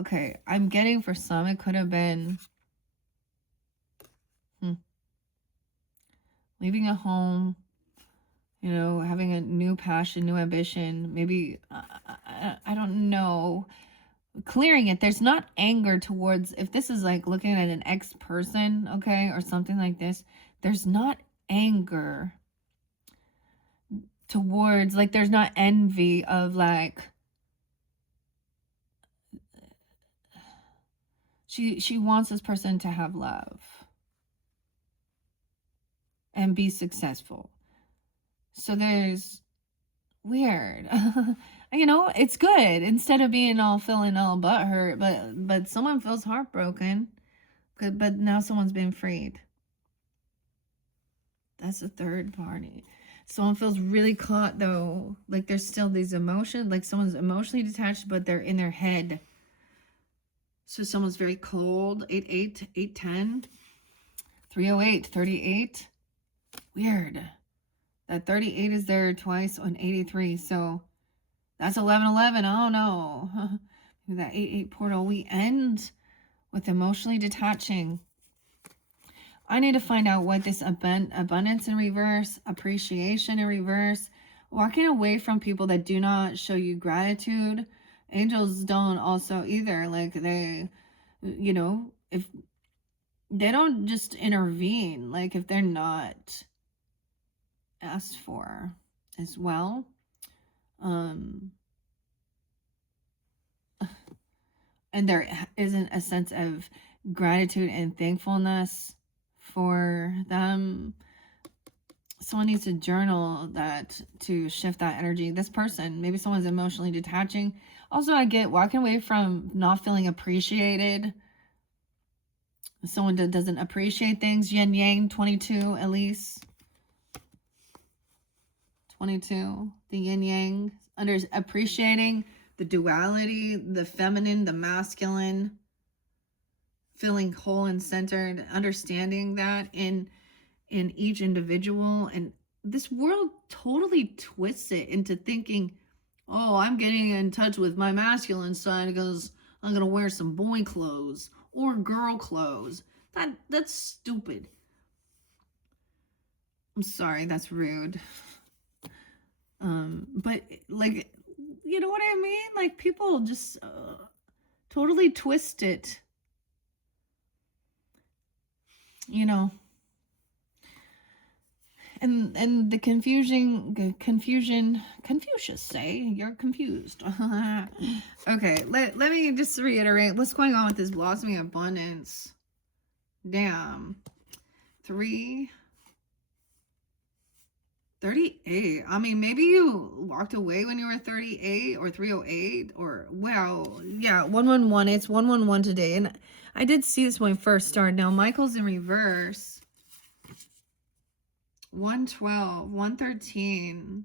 Okay, I'm getting for some, it could have been leaving a home, you know, having a new passion, new ambition. Maybe, I don't know. Clearing it. There's not anger towards, if this is like looking at an ex-person, okay, or something like this, there's not anger towards, like, there's not envy of, like, she wants this person to have love and be successful. So there's weird. You know, it's good instead of being all feeling all butthurt, but someone feels heartbroken, but now someone's been freed. That's a third party. Someone feels really caught though, like there's still these emotions, like someone's emotionally detached, but they're in their head. So someone's very cold. 8-8, 8-10, 308, 38. Weird. That 38 is there twice on 83. So that's 11-11. Oh no. That 8-8 portal. We end with emotionally detaching. I need to find out what this abundance in reverse, appreciation in reverse, walking away from people that do not show you gratitude. Angels don't also either. Like they, you know, if they don't just intervene, like if they're not asked for as well. And there isn't a sense of gratitude and thankfulness for them. Someone needs to journal that to shift that energy. This person, maybe someone's emotionally detaching. Also, I get walking away from not feeling appreciated. Someone that doesn't appreciate things. Yin Yang 22, at least. 22, the yin yang. Under appreciating the duality, the feminine, the masculine. Feeling whole and centered. Understanding that in each individual. And this world totally twists it into thinking, oh, I'm getting in touch with my masculine side because I'm going to wear some boy clothes or girl clothes. That's stupid. I'm sorry, that's rude. But like, you know what I mean? Like people just totally twist it. You know, and the Confucius say you're confused. Okay, let me just reiterate what's going on with this blossoming abundance. Damn. 38. I mean, maybe you walked away when you were 38 or 308 or wow. Yeah, 111. It's 111 today. And I did see this when we first started. Now Michael's in reverse. 112, 113.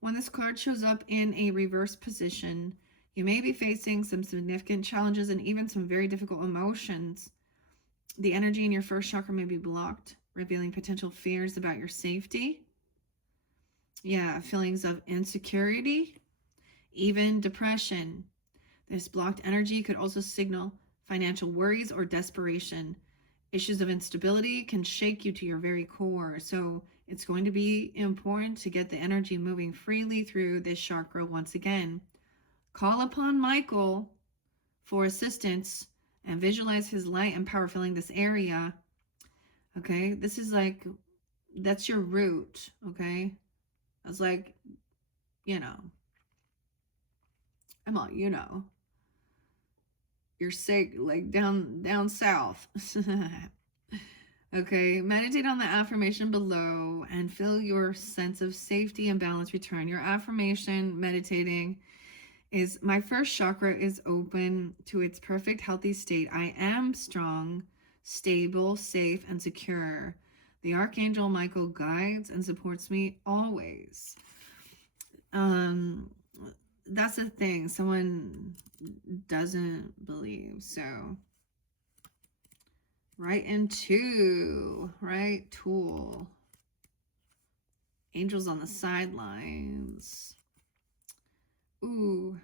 When this card shows up in a reverse position, you may be facing some significant challenges and even some very difficult emotions. The energy in your first chakra may be blocked, revealing potential fears about your safety. Yeah, feelings of insecurity, even depression. This blocked energy could also signal financial worries or desperation. Issues of instability can shake you to your very core. So it's going to be important to get the energy moving freely through this chakra once again. Call upon Michael for assistance and visualize his light and power filling this area. Okay, this is like, that's your root. Okay, that's like, you know, I'm all, you know, you're sick, like down south. Okay, meditate on the affirmation below and feel your sense of safety and balance return. Your affirmation, meditating, is my first chakra is open to its perfect healthy state. I am strong, stable, safe, and secure. The Archangel Michael guides and supports me always. That's the thing. Someone doesn't believe. So, right into, right tool. Angels on the sidelines. Ooh.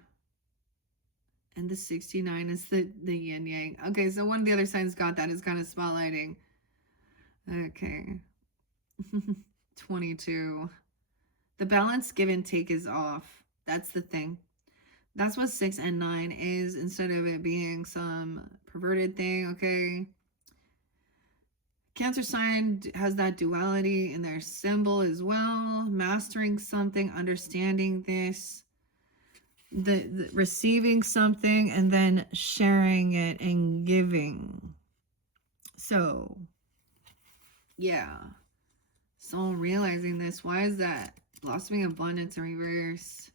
And the 69 is the yin yang. Okay, so one of the other signs got that. Is kind of spotlighting. Okay. 22. The balance give and take is off. That's the thing. That's what 6 and 9 is, instead of it being some perverted thing, okay? Cancer sign has that duality in their symbol as well. Mastering something, understanding this, the receiving something, and then sharing it and giving. So, yeah. So realizing this, why is that? Blossoming abundance in reverse.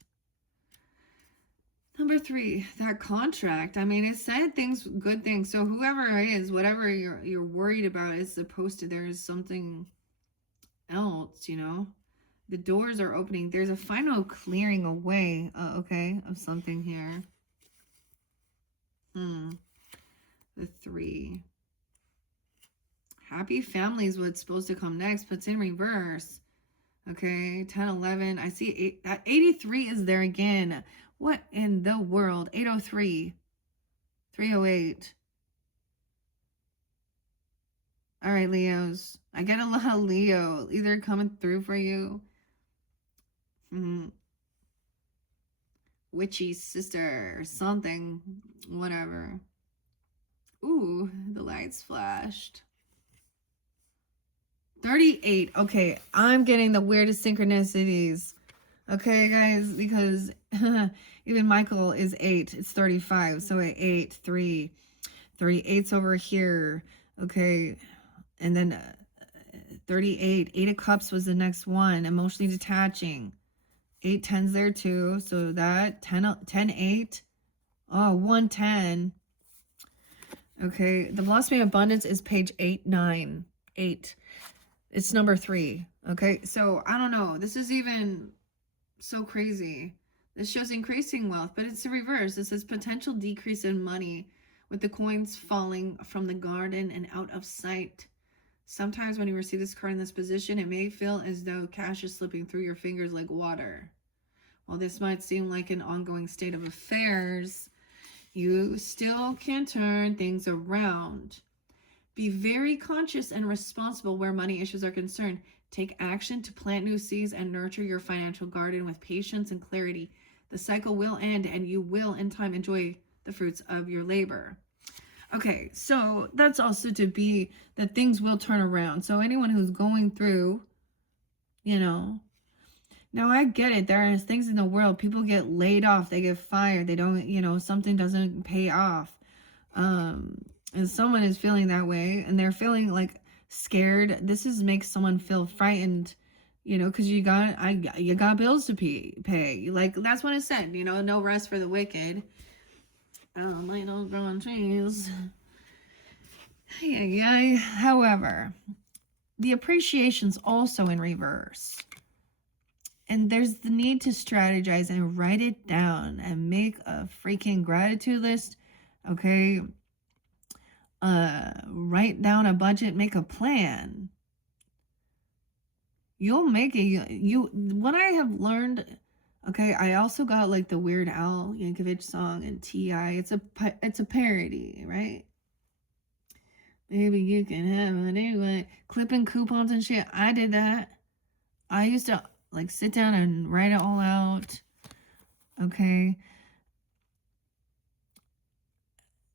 Number 3, that contract. I mean, it said things, good things. So whoever it is, whatever you're worried about is supposed to, there is something else, you know. The doors are opening. There's a final clearing away, okay, of something here. The 3. Happy family is what's supposed to come next, but it's in reverse. Okay, 10, 11. I see 83 is there again. What in the world? 803. 308. All right, Leos. I get a lot of Leo either coming through for you. Witchy sister or something. Whatever. Ooh, the lights flashed. 38. Okay, I'm getting the weirdest synchronicities. Okay, guys, because even Michael is 8. It's 35. So 8, 3. 38's over here. Okay, and then 38. 8 of Cups was the next one. Emotionally detaching. 8, 10's there too. So that 10, 8. Oh, 110. Okay, the Blossoming Abundance is page 8, 9. 8. It's number 3. Okay, so I don't know. This is even so crazy. This shows increasing wealth, but it's the reverse. It says potential decrease in money with the coins falling from the garden and out of sight. Sometimes when you receive this card in this position, it may feel as though cash is slipping through your fingers like water. While this might seem like an ongoing state of affairs, you still can turn things around. Be very conscious and responsible where money issues are concerned. Take action to plant new seeds and nurture your financial garden with patience and clarity. The cycle will end and you will in time enjoy the fruits of your labor. Okay, so that's also to be that things will turn around. So anyone who's going through, you know, now I get it. There are things in the world. People get laid off. They get fired. They don't, you know, something doesn't pay off. And someone is feeling that way and they're feeling like scared. This makes someone feel frightened, you know, because you got bills to pay. Like that's what it said, you know, no rest for the wicked. My nose growing trees. Yeah. However, the appreciation's also in reverse. And there's the need to strategize and write it down and make a freaking gratitude list. Okay. Write down a budget, make a plan. You'll make it. What I have learned, okay, I also got like the Weird Al Yankovic song and T.I. It's a parody, right? Maybe you can have it anyway. Clipping coupons and shit. I did that. I used to like sit down and write it all out. Okay.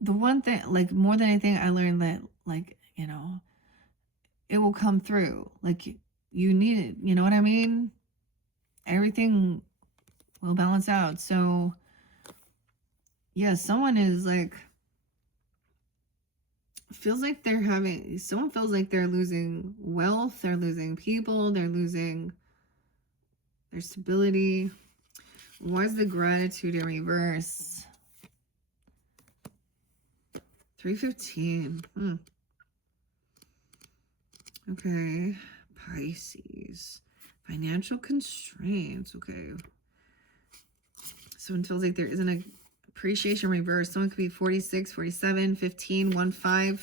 The one thing, like more than anything, I learned that, like, you know, it will come through. Like, you need it. You know what I mean? Everything will balance out. So, yeah, someone is like, someone feels like they're losing wealth, they're losing people, they're losing their stability. Why is the gratitude in reverse? 315. Okay, Pisces. Financial constraints. Okay. Someone feels like there isn't an appreciation reverse. Someone could be 46, 47, 15, 15,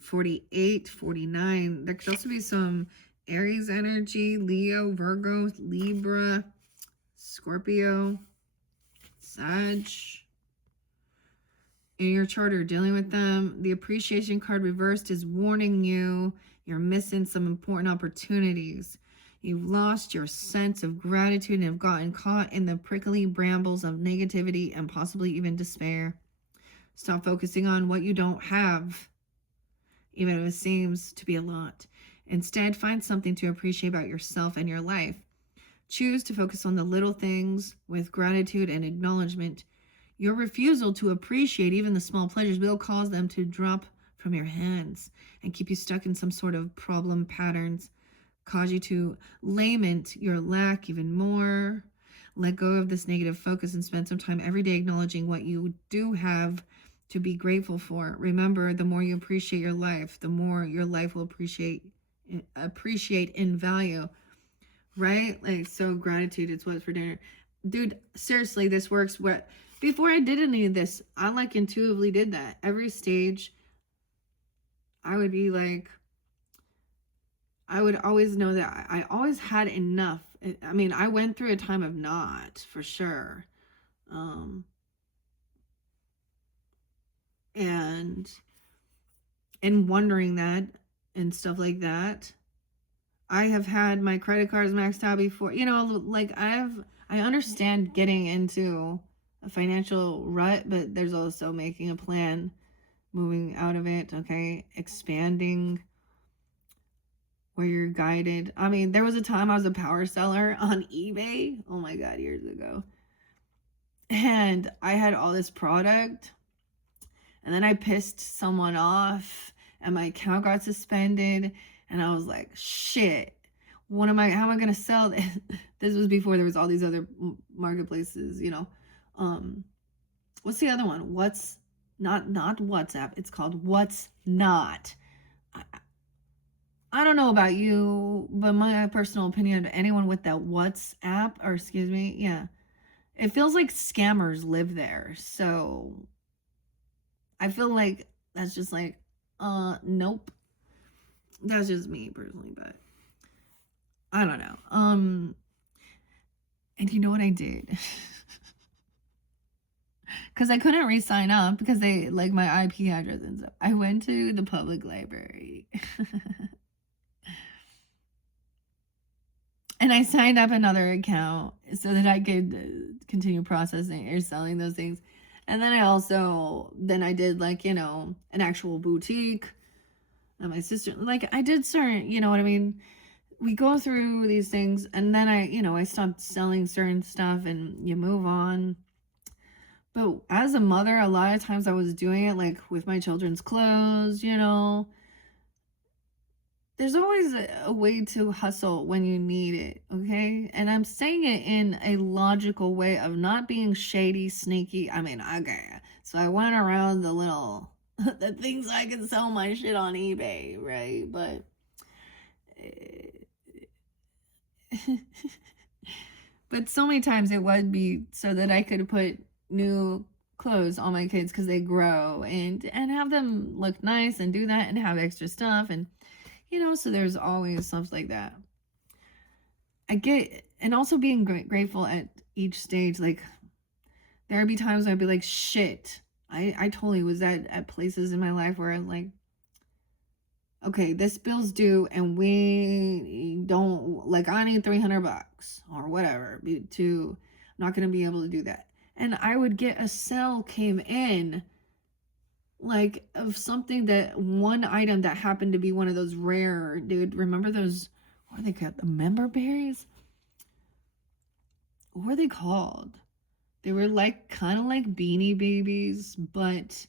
48, 49. There could also be some Aries energy, Leo, Virgo, Libra, Scorpio, Sag. In your chart or dealing with them, the appreciation card reversed is warning you you're missing some important opportunities. You've lost your sense of gratitude and have gotten caught in the prickly brambles of negativity and possibly even despair. Stop focusing on what you don't have, even if it seems to be a lot. Instead, find something to appreciate about yourself and your life. Choose to focus on the little things with gratitude and acknowledgement. Your refusal to appreciate even the small pleasures will cause them to drop from your hands and keep you stuck in some sort of problem patterns, cause you to lament your lack even more. Let go of this negative focus and spend some time every day acknowledging what you do have to be grateful for. Remember, the more you appreciate your life, the more your life will appreciate in value. Right? Like, so gratitude, it's what's for dinner. Dude, seriously, this works. Before I did any of this, I like intuitively did that. Every stage, I would be like, I would always know that I always had enough. I mean, I went through a time of not, for sure. And wondering that and stuff like that. I have had my credit cards maxed out before. You know, like I understand getting into a financial rut, but there's also making a plan, moving out of it, okay? Expanding where you're guided. I mean, there was a time I was a power seller on eBay. Oh my God, years ago. And I had all this product, and then I pissed someone off, and my account got suspended, and I was like, shit. How am I going to sell this? This was before there was all these other marketplaces, you know. What's the other one? What's not WhatsApp. It's called What's Not. I don't know about you, but my personal opinion, anyone with that WhatsApp, or excuse me, yeah, it feels like scammers live there. So I feel like that's just like, nope. That's just me personally, but I don't know. And you know what I did? Because I couldn't re-sign up because they like my IP address and stuff. I went to the public library. And I signed up another account so that I could continue processing or selling those things. And then I did like, you know, an actual boutique. And my sister, like I did certain, you know what I mean? We go through these things, and then I stopped selling certain stuff, and you move on. But as a mother, a lot of times I was doing it like with my children's clothes, you know. There's always a way to hustle when you need it, okay? And I'm saying it in a logical way of not being shady, sneaky. I mean, okay. So I went around the things I can sell my shit on eBay, right? But but so many times it would be so that I could put new clothes on my kids because they grow and have them look nice and do that and have extra stuff, and you know, so there's always stuff like that. I get, and also being grateful at each stage. Like there would be times I'd be like, shit, I totally was at places in my life where I'm like, okay, this bill's due and we don't, like, I need $300 or whatever I'm not going to be able to do that. And I would get a sale came in, like, of something one item that happened to be one of those rare, dude, remember those, what are they called? The member berries? What were they called? They were like, kind of like Beanie Babies, but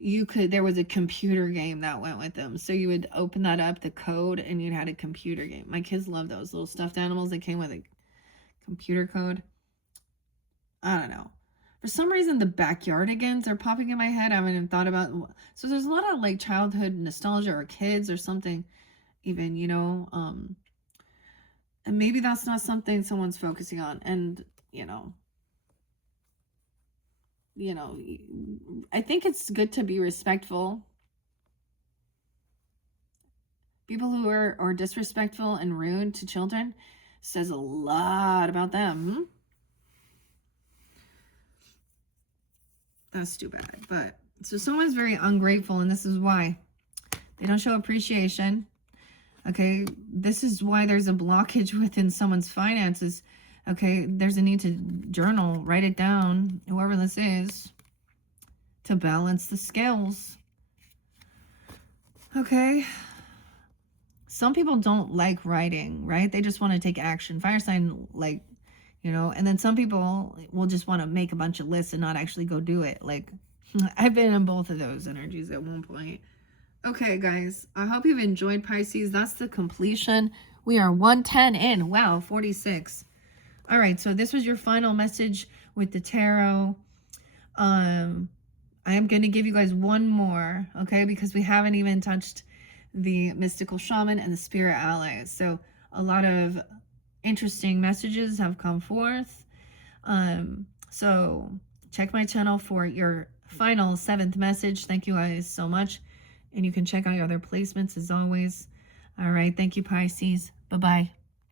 there was a computer game that went with them. So you would open that up, the code, and you had a computer game. My kids love those little stuffed animals that came with a computer code. I don't know. For some reason, the backyardigans are popping in my head. I haven't even thought about. So there's a lot of like childhood nostalgia or kids or something, even, and maybe that's not something someone's focusing on. And, you know, you know, I think it's good to be respectful. People who are disrespectful and rude to children says a lot about them. That's too bad. But so someone's very ungrateful, and this is why. They don't show appreciation. Okay, this is why there's a blockage within someone's finances. Okay, there's a need to journal, write it down, whoever this is, to balance the scales. Okay. Some people don't like writing, right? They just want to take action. Fire sign, like, and then some people will just want to make a bunch of lists and not actually go do it. Like, I've been in both of those energies at one point. Okay, guys, I hope you've enjoyed Pisces. That's the completion. We are 110 in. Wow, 46. All right, so this was your final message with the tarot. I am going to give you guys one more, okay, because we haven't even touched the mystical shaman and the spirit allies. So a lot of interesting messages have come forth. So check my channel for your final 7th message. Thank you guys so much. And you can check out your other placements as always. All right. Thank you, Pisces. Bye-bye.